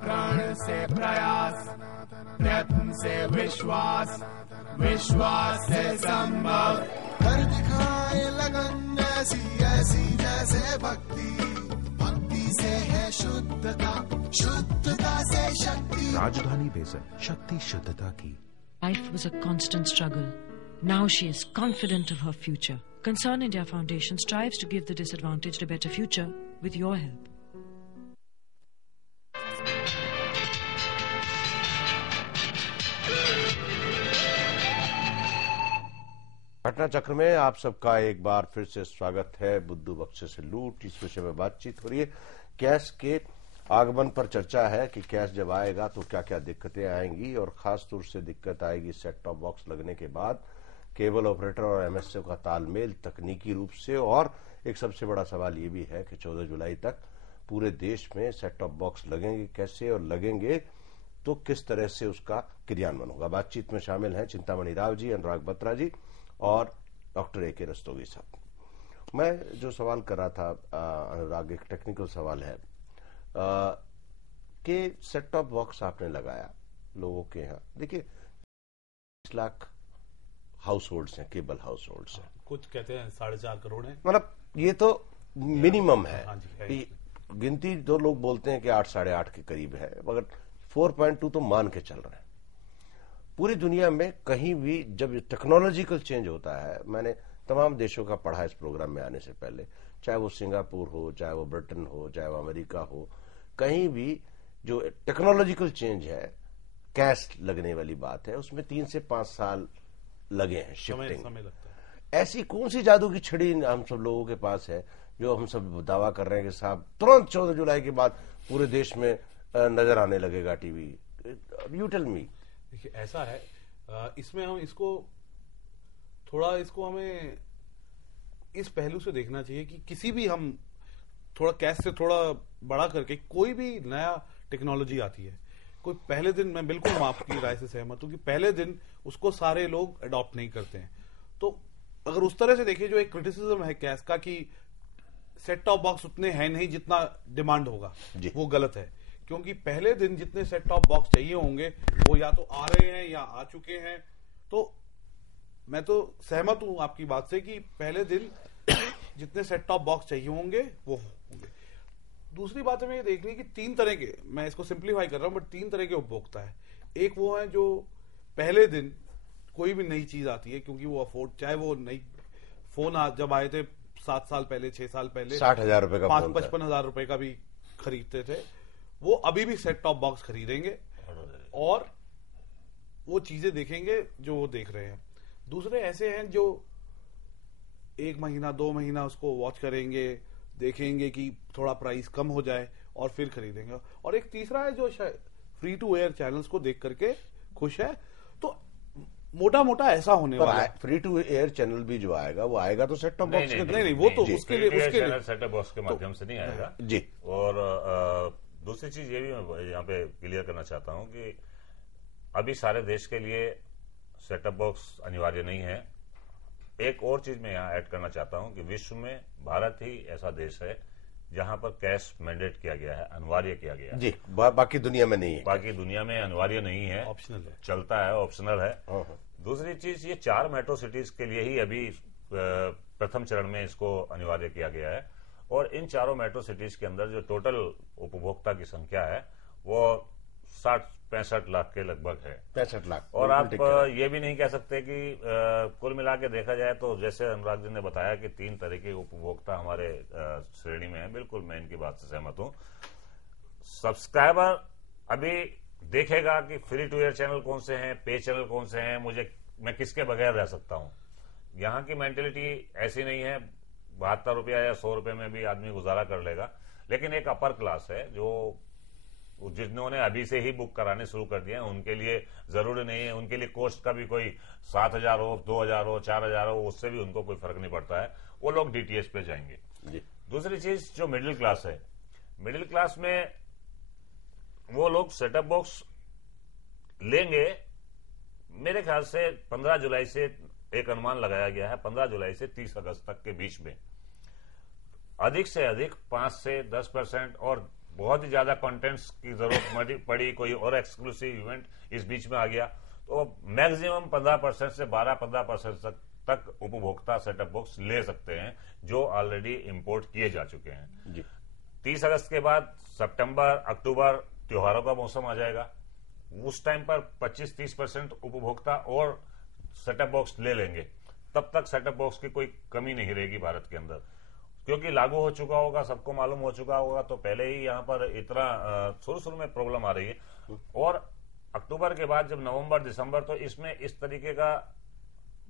प्रण से प्रयास, प्रयत्न से विश्वास, विश्वास से संभव। कर दिखाए लगन ऐसी जैसे भक्ति, भक्ति से है शुद्धता, शुद्धता से शक्ति। राजधानी बेसन, शक्ति शुद्धता की। Life was a constant struggle. Now she is confident of her future. Concern India Foundation strives to give the disadvantaged a better future with your help. घटना चक्र में आप सबका एक बार फिर से स्वागत है। बुद्धू बक्से से लूट, इस विषय में बातचीत हो रही है। कैश के आगमन पर चर्चा है कि कैश जब आएगा तो क्या क्या दिक्कतें आएंगी, और खास तौर से दिक्कत आएगी सेट टॉप बॉक्स लगने के बाद केबल ऑपरेटर और एमएसओ का तालमेल तकनीकी रूप से। और एक सबसे बड़ा सवाल ये भी है कि 14 जुलाई तक पूरे देश में सेट टॉप बॉक्स लगेंगे कैसे, और लगेंगे तो किस तरह से उसका क्रियान्वयन होगा। बातचीत में शामिल हैं चिंतामणि राव जी, अनुराग बत्रा जी और डॉक्टर ए के रस्तोगी साहब। मैं जो सवाल कर रहा था अनुराग, एक टेक्निकल सवाल है कि सेट टॉप बॉक्स आपने लगाया लोगों के यहाँ, देखिए 20 लाख हाउस होल्ड्स हैं, केबल हाउस होल्ड्स हैं, कुछ कहते हैं 4.5 करोड़ है, मतलब ये तो मिनिमम है। हाँ जी, है। गिनती तो लोग बोलते हैं कि 8, 8.5 के करीब है, मगर 4.2 तो मान के चल रहे हैं। पूरी दुनिया में कहीं भी जब टेक्नोलॉजिकल चेंज होता है, मैंने तमाम देशों का पढ़ा इस प्रोग्राम में आने से पहले, चाहे वो सिंगापुर हो, चाहे वो ब्रिटेन हो, चाहे वो अमेरिका हो, कहीं भी जो टेक्नोलॉजिकल चेंज है, कैश लगने वाली बात है, उसमें 3 से 5 साल लगे हैं शिफ्टिंग। समय लगता है। ऐसी कौन सी जादू की छड़ी हम सब लोगों के पास है जो हम सब दावा कर रहे हैं कि साहब तुरंत 14 जुलाई के बाद पूरे देश में नजर आने लगेगा टीवी? You tell me. देखिए ऐसा है, इसमें हम इसको हमें इस पहलू से देखना चाहिए कि किसी भी हम थोड़ा कैश से थोड़ा बड़ा करके कोई भी नया टेक्नोलॉजी आती है, कोई पहले दिन, मैं बिल्कुल आपकी राय से सहमत हूं कि पहले दिन उसको सारे लोग अडॉप्ट नहीं करते हैं। तो अगर उस तरह से देखिए, जो एक क्रिटिसिज्म है कैश का कि सेट टॉप बॉक्स उतने हैं नहीं जितना डिमांड होगा, वो गलत है। क्योंकि पहले दिन जितने सेट टॉप बॉक्स चाहिए होंगे वो या तो आ रहे हैं या आ चुके हैं। तो मैं तो सहमत हूं आपकी बात से कि पहले दिन जितने सेट टॉप बॉक्स चाहिए होंगे वो होंगे। दूसरी बात हमें ये देखनी है कि 3 तरह के, मैं इसको सिंप्लीफाई कर रहा हूं, बट 3 तरह के उपभोक्ता है। एक वो है जो पहले दिन कोई भी नई चीज आती है, क्योंकि वो अफोर्ड, चाहे वो नई फोन जब आए थे 7 साल पहले, 6 साल पहले, 60,000 रुपए का, 55,000 रुपए का भी खरीदते थे, वो अभी भी सेट टॉप बॉक्स खरीदेंगे और वो चीजें देखेंगे जो वो देख रहे हैं। दूसरे ऐसे हैं जो 1 महीना 2 महीना उसको वॉच करेंगे, देखेंगे कि थोड़ा प्राइस कम हो जाए और फिर खरीदेंगे। और एक तीसरा है जो फ्री टू एयर चैनल्स को देख करके खुश है। तो मोटा मोटा ऐसा होने वाला है। फ्री टू एयर चैनल भी जो आएगा वो आएगा तो सेट टॉप बॉक्स के, नहीं, वो तो उसके लिए सेट टॉप बॉक्स के माध्यम से नहीं आएगा जी। और दूसरी चीज ये भी मैं यहाँ पे क्लियर करना चाहता हूँ कि अभी सारे देश के लिए सेट टॉप बॉक्स अनिवार्य नहीं है। एक और चीज मैं यहाँ ऐड करना चाहता हूँ कि विश्व में भारत ही ऐसा देश है जहां पर कैश मैंडेट किया गया है, अनिवार्य किया गया है जी। बाकी दुनिया में नहीं है, बाकी दुनिया में अनिवार्य नहीं है, ऑप्शनल है, चलता है, ऑप्शनल है। दूसरी चीज, ये 4 मेट्रो सिटीज के लिए ही अभी प्रथम चरण में इसको अनिवार्य किया गया है। और इन 4 मेट्रो सिटीज के अंदर जो टोटल उपभोक्ता की संख्या है वो 60-65 लाख के लगभग है, 65 लाख। और आप ये भी नहीं कह सकते कि कुल मिला के देखा जाए तो जैसे अनुराग जी ने बताया कि 3 तरह के उपभोक्ता हमारे श्रेणी में है, बिल्कुल मैं इनकी बात से सहमत हूं। सब्सक्राइबर अभी देखेगा कि फ्री टू एयर चैनल कौन से हैं, पे चैनल कौन से हैं, मैं किसके बगैर रह सकता हूं। यहां की मेंटेलिटी ऐसी नहीं है, 72 रुपया या 100 रुपये में भी आदमी गुजारा कर लेगा। लेकिन एक अपर क्लास है जो जिन्होंने अभी से ही बुक कराने शुरू कर दिए हैं, उनके लिए जरूरी नहीं है, उनके लिए कॉस्ट का भी कोई 7,000 हो, 2,000 हो, 4,000 हो, उससे भी उनको कोई फर्क नहीं पड़ता है, वो लोग डीटीएच पे जाएंगे जी। दूसरी चीज, जो मिडिल क्लास है, मिडिल क्लास में वो लोग सेटअप बॉक्स लेंगे। मेरे ख्याल से 15 जुलाई से एक अनुमान लगाया गया है, 15 जुलाई से 30 अगस्त तक के बीच में अधिक से अधिक 5 से 10% और बहुत ही ज्यादा कंटेंट्स की जरूरत पड़ी, कोई और एक्सक्लूसिव इवेंट इस बीच में आ गया, तो मैक्सिमम 15% से 12-15% तक उपभोक्ता सेटअप बॉक्स ले सकते हैं जो ऑलरेडी इंपोर्ट किए जा चुके हैं जी। 30 अगस्त के बाद सितंबर, अक्टूबर त्योहारों का मौसम आ जाएगा, उस टाइम पर 25-30% उपभोक्ता और सेटअप बॉक्स ले लेंगे। तब तक सेटअप बॉक्स की कोई कमी नहीं रहेगी भारत के अंदर, क्योंकि लागू हो चुका होगा, सबको मालूम हो चुका होगा। तो पहले ही यहां पर इतना शुरू में प्रॉब्लम आ रही है। और अक्टूबर के बाद जब नवंबर, दिसंबर, तो इसमें इस तरीके का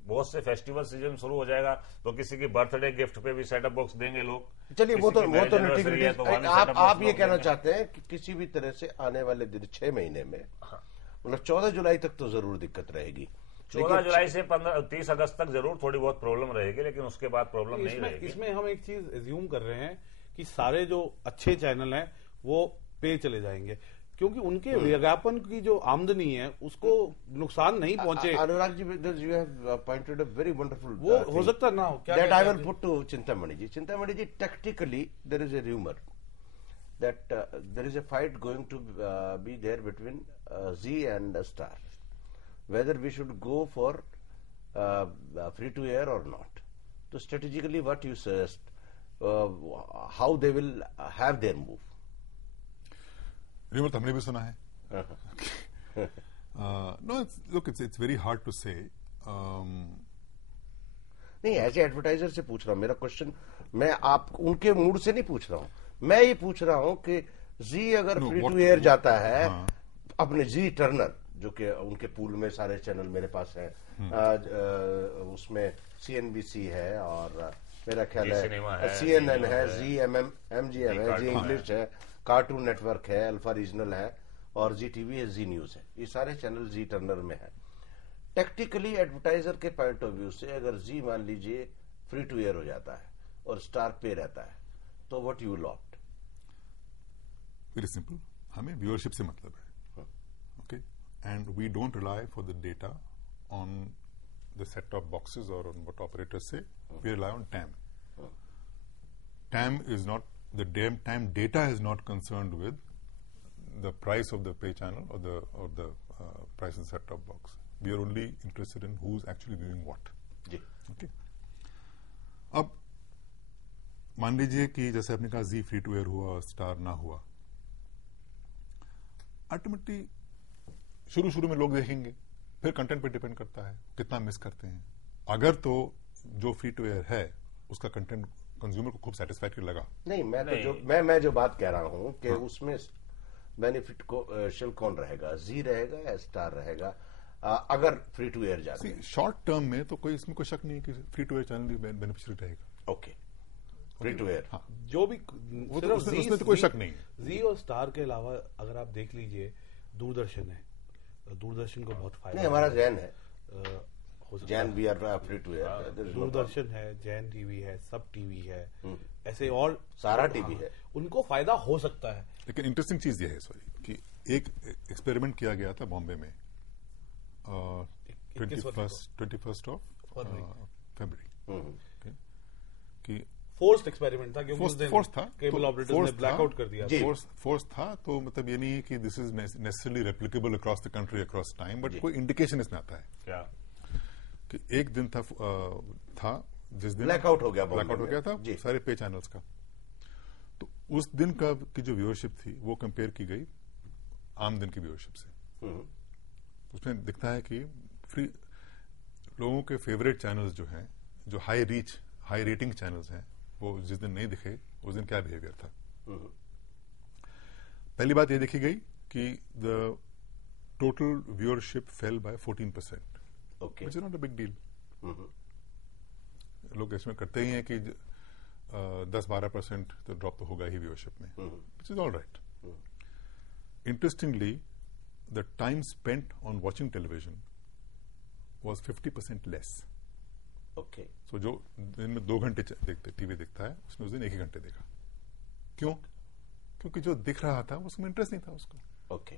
बहुत से फेस्टिवल सीजन शुरू हो जाएगा, तो किसी की बर्थडे गिफ्ट पे भी सेटअप बॉक्स देंगे लोग। चलिए वो तो नोटिफिकेशन, आप ये कहना चाहते हैं कि किसी भी तरह से आने वाले दिन 6 महीने में, मतलब 14 जुलाई तक तो जरूर दिक्कत रहेगी। 14 जुलाई से 30 अगस्त तक जरूर थोड़ी बहुत प्रॉब्लम रहेगी, लेकिन उसके बाद प्रॉब्लम नहीं रहेगी। इसमें हम एक चीज एज्यूम कर रहे हैं कि सारे जो अच्छे चैनल हैं वो पे चले जाएंगे, क्योंकि उनके विज्ञापन की जो आमदनी है उसको नुकसान नहीं पहुंचे। Anurag ji, you have pointed a very wonderful वो हो सकता ना हो, that I will put to Chintamani ji. Chintamani ji, tactically there is a rumor that there is a fight going to be there between Zee and Star, whether we should go for free to air or not. So strategically what you suggest, how they will have their move? Remote हमने भी सुना है। No, look, it's very hard to say. नहीं, ऐसे एडवर्टाइजर से पूछ रहा हूं, मेरा क्वेश्चन, मैं आप उनके मूड से नहीं पूछ रहा हूं, मैं ये पूछ रहा हूं कि जी अगर फ्री टू एयर जाता है, अपने जी टर्नर जो कि उनके पूल में सारे चैनल मेरे पास है, उसमें CNBC है और मेरा ख्याल है CNN है, जी MGM है, जी इंग्लिश है, कार्टून नेटवर्क है, अल्फा रीजनल है और जी टीवी है, जी न्यूज है। ये सारे चैनल जी टर्नर में है। टेक्निकली एडवर्टाइजर के पॉइंट ऑफ व्यू से अगर जी मान लीजिए फ्री टू एयर हो जाता है और स्टार पे रहता है, तो what you lot? Very simple, हमें व्यूअरशिप से मतलब है, okay, and we don't rely for the data on the set top boxes और ऑन व्हाट ऑपरेटर्स से, we rely on TAM. TAM is not the TAM data is not concerned with the price of the pay channel or the price of the set-top box. We are only interested in who's actually doing what. Okay. अब मान लीजिए कि जैसे आपने कहा जी फ्री टू एयर हुआ, स्टार ना हुआ, अल्टीमेटली शुरू में लोग देखेंगे, फिर कंटेंट पे डिपेंड करता है कितना मिस करते हैं. अगर तो जो फ्री टू एयर है उसका कंटेंट कंज्यूमर को खूब सेटिस्फाइड लगा. नहीं, मैं जो बात कह रहा हूं कि उसमें बेनिफिट को शिल कौन रहेगा, जी रहेगा या स्टार रहेगा अगर फ्री टू एयर जाते हैं? शॉर्ट टर्म में तो कोई इसमें कोई शक नहीं है कि free to air channel beneficiary रहेगा. ओके, फ्री टू एयर, हाँ, जो भी उसमें तो कोई शक नहीं है. जी और स्टार के अलावा अगर आप देख लीजिए, दूरदर्शन है, दूरदर्शन को बहुत फायदा. नहीं, हमारा जैन है, जैन भी are free to air. Doordarshan है, जैन टीवी है, सब टीवी है, ऐसे और सारा टीवी है, उनको फायदा हो सकता है. लेकिन इंटरेस्टिंग चीज यह है सॉरी कि एक एक्सपेरिमेंट किया गया था बॉम्बे में 21st ऑफ फरवरी कि फोर्स्ड एक्सपेरिमेंट था, क्योंकि फोर्स था, केबल ऑपरेटर्स ने ब्लैकआउट कर दिया. फोर्स था, तो मतलब ये नहीं है कि this is necessarily replicable across the country across time, but कोई इंडिकेशन इसमें आता है क्या कि एक दिन था जिस दिन ब्लैकआउट हो गया था सारे पे चैनल्स का. तो उस दिन का की जो व्यूअरशिप थी वो कंपेयर की गई आम दिन की व्यूअरशिप से. उसमें दिखता है कि फ्री लोगों के फेवरेट चैनल्स जो हैं, जो हाई रेटिंग चैनल्स हैं, वो जिस दिन नहीं दिखे उस दिन क्या बिहेवियर था. पहली बात ये देखी गई कि the total viewership fell by 14%, which is not a big deal. लोग इसमें करते ही हैं कि 10-12% तो ड्रॉप तो होगा ही व्यूअरशिप में, which is all right. Interestingly the time spent on watching television was 50% less. Okay, so जो दिन में 2 घंटे टीवी देखता है उसने उस दिन 1 ही घंटे देखा. क्यों? क्योंकि जो दिख रहा था उसमें इंटरेस्ट नहीं था उसको. ओके,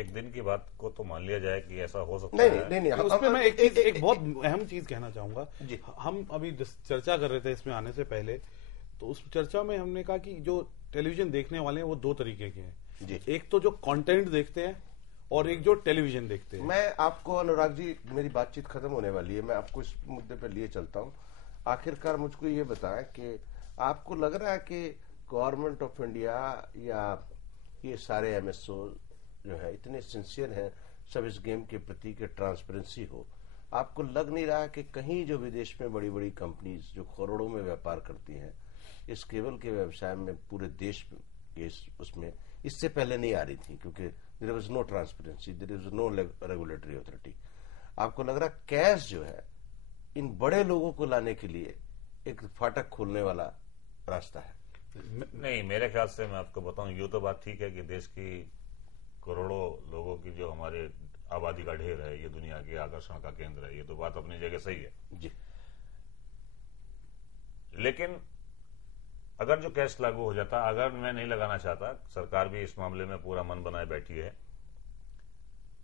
एक दिन की बात को तो मान लिया जाए कि ऐसा हो सकता है. नहीं, उसमें मैं एक बहुत अहम चीज कहना चाहूंगा. हम अभी चर्चा कर रहे थे इसमें आने से पहले, तो उस चर्चा में हमने कहा कि जो टेलीविजन देखने वाले हैं वो 2 तरीके के हैं. एक तो जो कंटेंट देखते हैं और एक जो टेलीविजन देखते हैं. मैं आपको, अनुराग जी, मेरी बातचीत खत्म होने वाली है, मैं आपको इस मुद्दे पर लिए चलता हूं. आखिरकार मुझको ये बताएं कि आपको लग रहा है कि गवर्नमेंट ऑफ इंडिया या ये सारे एमएसओ जो है इतने सिंसियर हैं सब इस गेम के प्रति कि ट्रांसपेरेंसी हो? आपको लग नहीं रहा कि कहीं जो विदेश में बड़ी बड़ी कंपनीज जो करोड़ों में व्यापार करती हैं इस केबल के व्यवसाय में पूरे देश के उसमें इससे पहले नहीं आ रही थी, क्योंकि there was no transparency, there was no regulatory authority. आपको लग रहा कैश जो है इन बड़े लोगों को लाने के लिए एक फाटक खोलने वाला रास्ता है? नहीं, मेरे ख्याल से मैं आपको बताऊं, यूं तो बात ठीक है कि देश की करोड़ों लोगों की जो हमारे आबादी का ढेर है, ये दुनिया के आकर्षण का केंद्र है, ये तो बात अपनी जगह सही है जी. लेकिन अगर जो कैश लागू हो जाता, अगर मैं नहीं लगाना चाहता, सरकार भी इस मामले में पूरा मन बनाए बैठी है,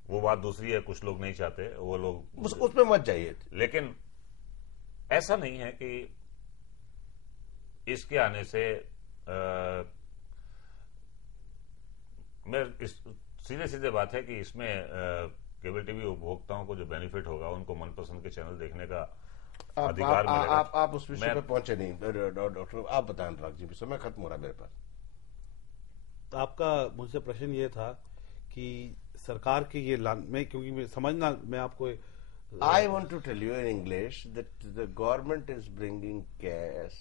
वो बात दूसरी है, कुछ लोग नहीं चाहते, वो लोग उसमें मत जाइए. लेकिन ऐसा नहीं है कि इसके आने से सीधे सीधे बात है कि इसमें केबल टीवी उपभोक्ताओं को जो बेनिफिट होगा, उनको मनपसंद के चैनल देखने का अधिकार मिलेगा. आप उस विषय पर पहुंचे नहीं डॉक्टर, आप बताएं अनुराग जी, समय खत्म हो रहा है मेरे पास. आपका मुझसे प्रश्न ये था कि सरकार के ये मैं क्योंकि समझना, मैं आपको I want to tell you in English that the government is bringing cash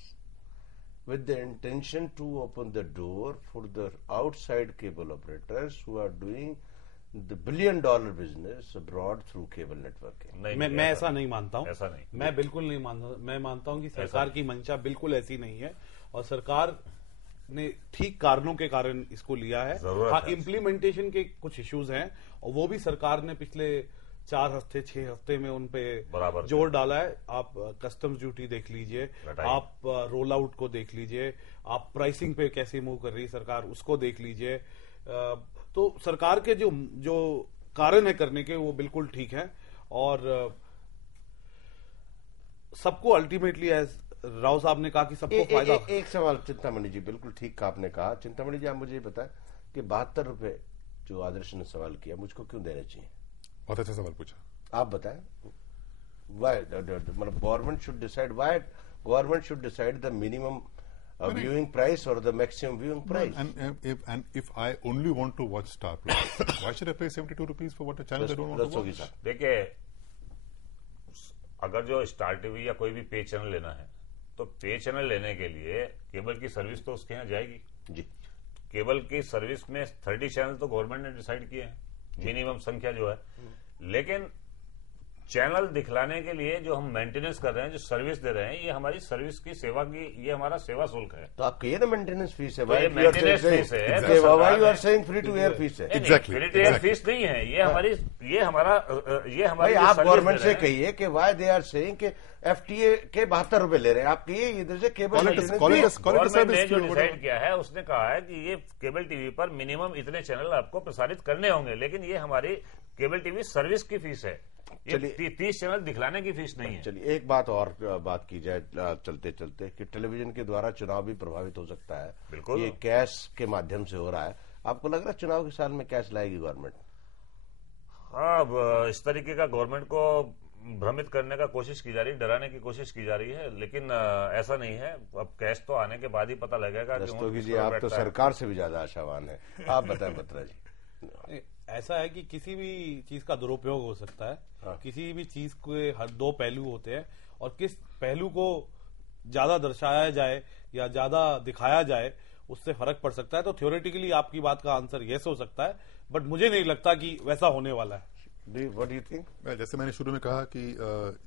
with the intention to open the door for the outside cable operators who are doing the billion-dollar business abroad through cable networking. मैं ऐसा नहीं मानता हूँ. ऐसा नहीं, मैं बिल्कुल नहीं मानता. मैं मानता हूँ कि सरकार की मंशा बिल्कुल ऐसी नहीं है और सरकार ने ठीक कारणों के कारण इसको लिया है. हाँ, इम्प्लीमेंटेशन के कुछ इश्यूज हैं और वो भी सरकार ने पिछले 4 हफ्ते 6 हफ्ते में उन पे जोर डाला है. आप कस्टम्स ड्यूटी देख लीजिए, आप रोल आउट को देख लीजिए, आप प्राइसिंग पे कैसे मूव कर रही है सरकार उसको देख लीजिए. तो सरकार के जो कारण है करने के वो बिल्कुल ठीक है और सबको अल्टीमेटली राव साहब ने कहा कि सबको फायदा। एक सवाल चिंतामणि जी, बिल्कुल ठीक आपने कहा। चिंतामणि जी आप मुझे बताएं कि 72 रुपए जो आदर्श ने सवाल किया मुझको क्यों देने चाहिए? बहुत अच्छा सवाल पूछा, आप बताएं। वाई मतलब government should decide, why government should decide the minimum viewing price or the maximum viewing price? And if I only want to watch Star Plus, why should I pay 72 rupees for what a channel I don't want to watch? देखिए, अगर जो स्टार टीवी या कोई भी पे चैनल लेना है तो पे चैनल लेने के लिए केबल की सर्विस तो उसके यहाँ जाएगी जी। केबल की सर्विस में 30 चैनल तो गवर्नमेंट ने डिसाइड किए हैं, मिनिमम संख्या जो है। लेकिन चैनल दिखलाने के लिए जो हम मेंटेनेंस कर रहे हैं, जो सर्विस दे रहे हैं, ये हमारी सर्विस की सेवा की, ये हमारा सेवा शुल्क है। तो आप कहिए ना मेंटेनेंस फीस है, मेंटेनेंस फीस है, why you are saying free to air fee है? Exactly, free to air fee नहीं है, ये हमारी आप गवर्नमेंट से कहिए कि वाई दे आर सेइंग कि एफटीए के 72 रुपए ले रहे हैं, आप कहिए इधर से केबल गवर्नमेंट ने जो डिसाइड किया है उसने कहा है कि ये केबल टीवी पर मिनिमम इतने चैनल आपको प्रसारित करने होंगे, लेकिन ये हमारी केबल टीवी सर्विस की फीस है, ये 30 चैनल दिखलाने की फीस नहीं है। चलिए एक बात और बात की जाए चलते चलते कि टेलीविजन के द्वारा चुनाव भी प्रभावित हो सकता है। बिल्कुल, ये कैश के माध्यम से हो रहा है। आपको लग रहा है चुनाव के साल में कैश लाएगी गवर्नमेंट? हाँ, इस तरीके का गवर्नमेंट को भ्रमित करने का कोशिश की जा रही है, डराने की कोशिश की जा रही है, लेकिन ऐसा नहीं है। अब कैश तो आने के बाद ही पता लगेगा। रस्तोगी जी आप तो सरकार से भी ज्यादा आशावान है, आप बताएं बत्रा जी। ऐसा है कि किसी भी चीज का दुरुपयोग हो सकता है। हाँ। किसी भी चीज के हर दो पहलू होते हैं और किस पहलू को ज्यादा दर्शाया जाए या ज्यादा दिखाया जाए उससे फर्क पड़ सकता है। तो थ्योरेटिकली आपकी बात का आंसर यस हो सकता है, बट मुझे नहीं लगता कि वैसा होने वाला है। What do you think? जैसे मैंने शुरू में कहा कि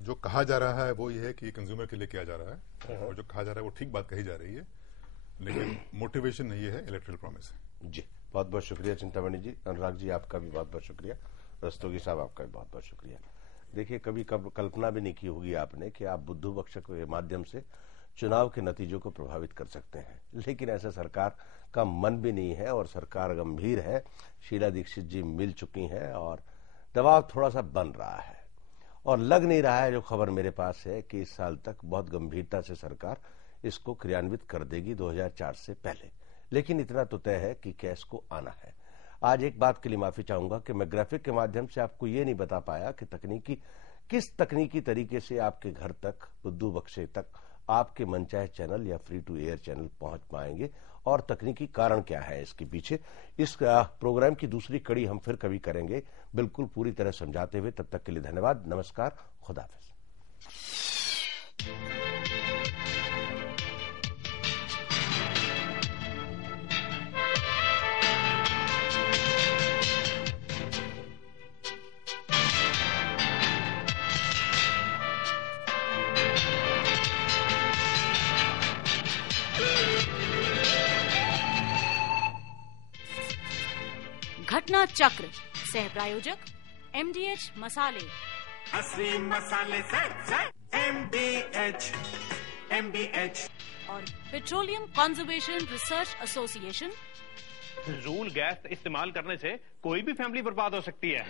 जो कहा जा रहा है वो ये है कि कंज्यूमर के लिए किया जा रहा है, और जो कहा जा रहा है वो ठीक बात कही जा रही है, लेकिन मोटिवेशन नहीं है, इलेक्टोरल प्रॉमिस है। जी बहुत बहुत शुक्रिया चिंतामणि जी। अनुराग जी आपका भी बहुत बहुत शुक्रिया। रस्तोगी साहब आपका भी बहुत बहुत शुक्रिया। देखिए कभी कल्पना भी नहीं की होगी आपने कि आप बुद्धू बख्श के माध्यम से चुनाव के नतीजों को प्रभावित कर सकते हैं, लेकिन ऐसा सरकार का मन भी नहीं है और सरकार गंभीर है। शीला दीक्षित जी मिल चुकी हैं और दबाव थोड़ा सा बन रहा है और लग नहीं रहा है, जो खबर मेरे पास है, कि इस साल तक बहुत गंभीरता से सरकार इसको क्रियान्वित कर देगी 2004 से पहले। लेकिन इतना तो तय है कि कैश को आना है। आज एक बात के लिए माफी चाहूंगा कि मैं ग्राफिक के माध्यम से आपको ये नहीं बता पाया कि किस तकनीकी तरीके से आपके घर तक, बुद्धू बख्शे तक आपके मनचाहे चैनल या फ्री टू एयर चैनल पहुंच पाएंगे और तकनीकी कारण क्या है इसके पीछे। इस प्रोग्राम की दूसरी कड़ी हम फिर कभी करेंगे, बिल्कुल पूरी तरह समझाते हुए। तब तक के लिए धन्यवाद, नमस्कार, खुदाफिज। घटना चक्र सह प्रायोजक MDH मसाले, असली मसाले से MDH और पेट्रोलियम कंजर्वेशन रिसर्च एसोसिएशन। फिजूल गैस इस्तेमाल करने से कोई भी फैमिली बर्बाद हो सकती है।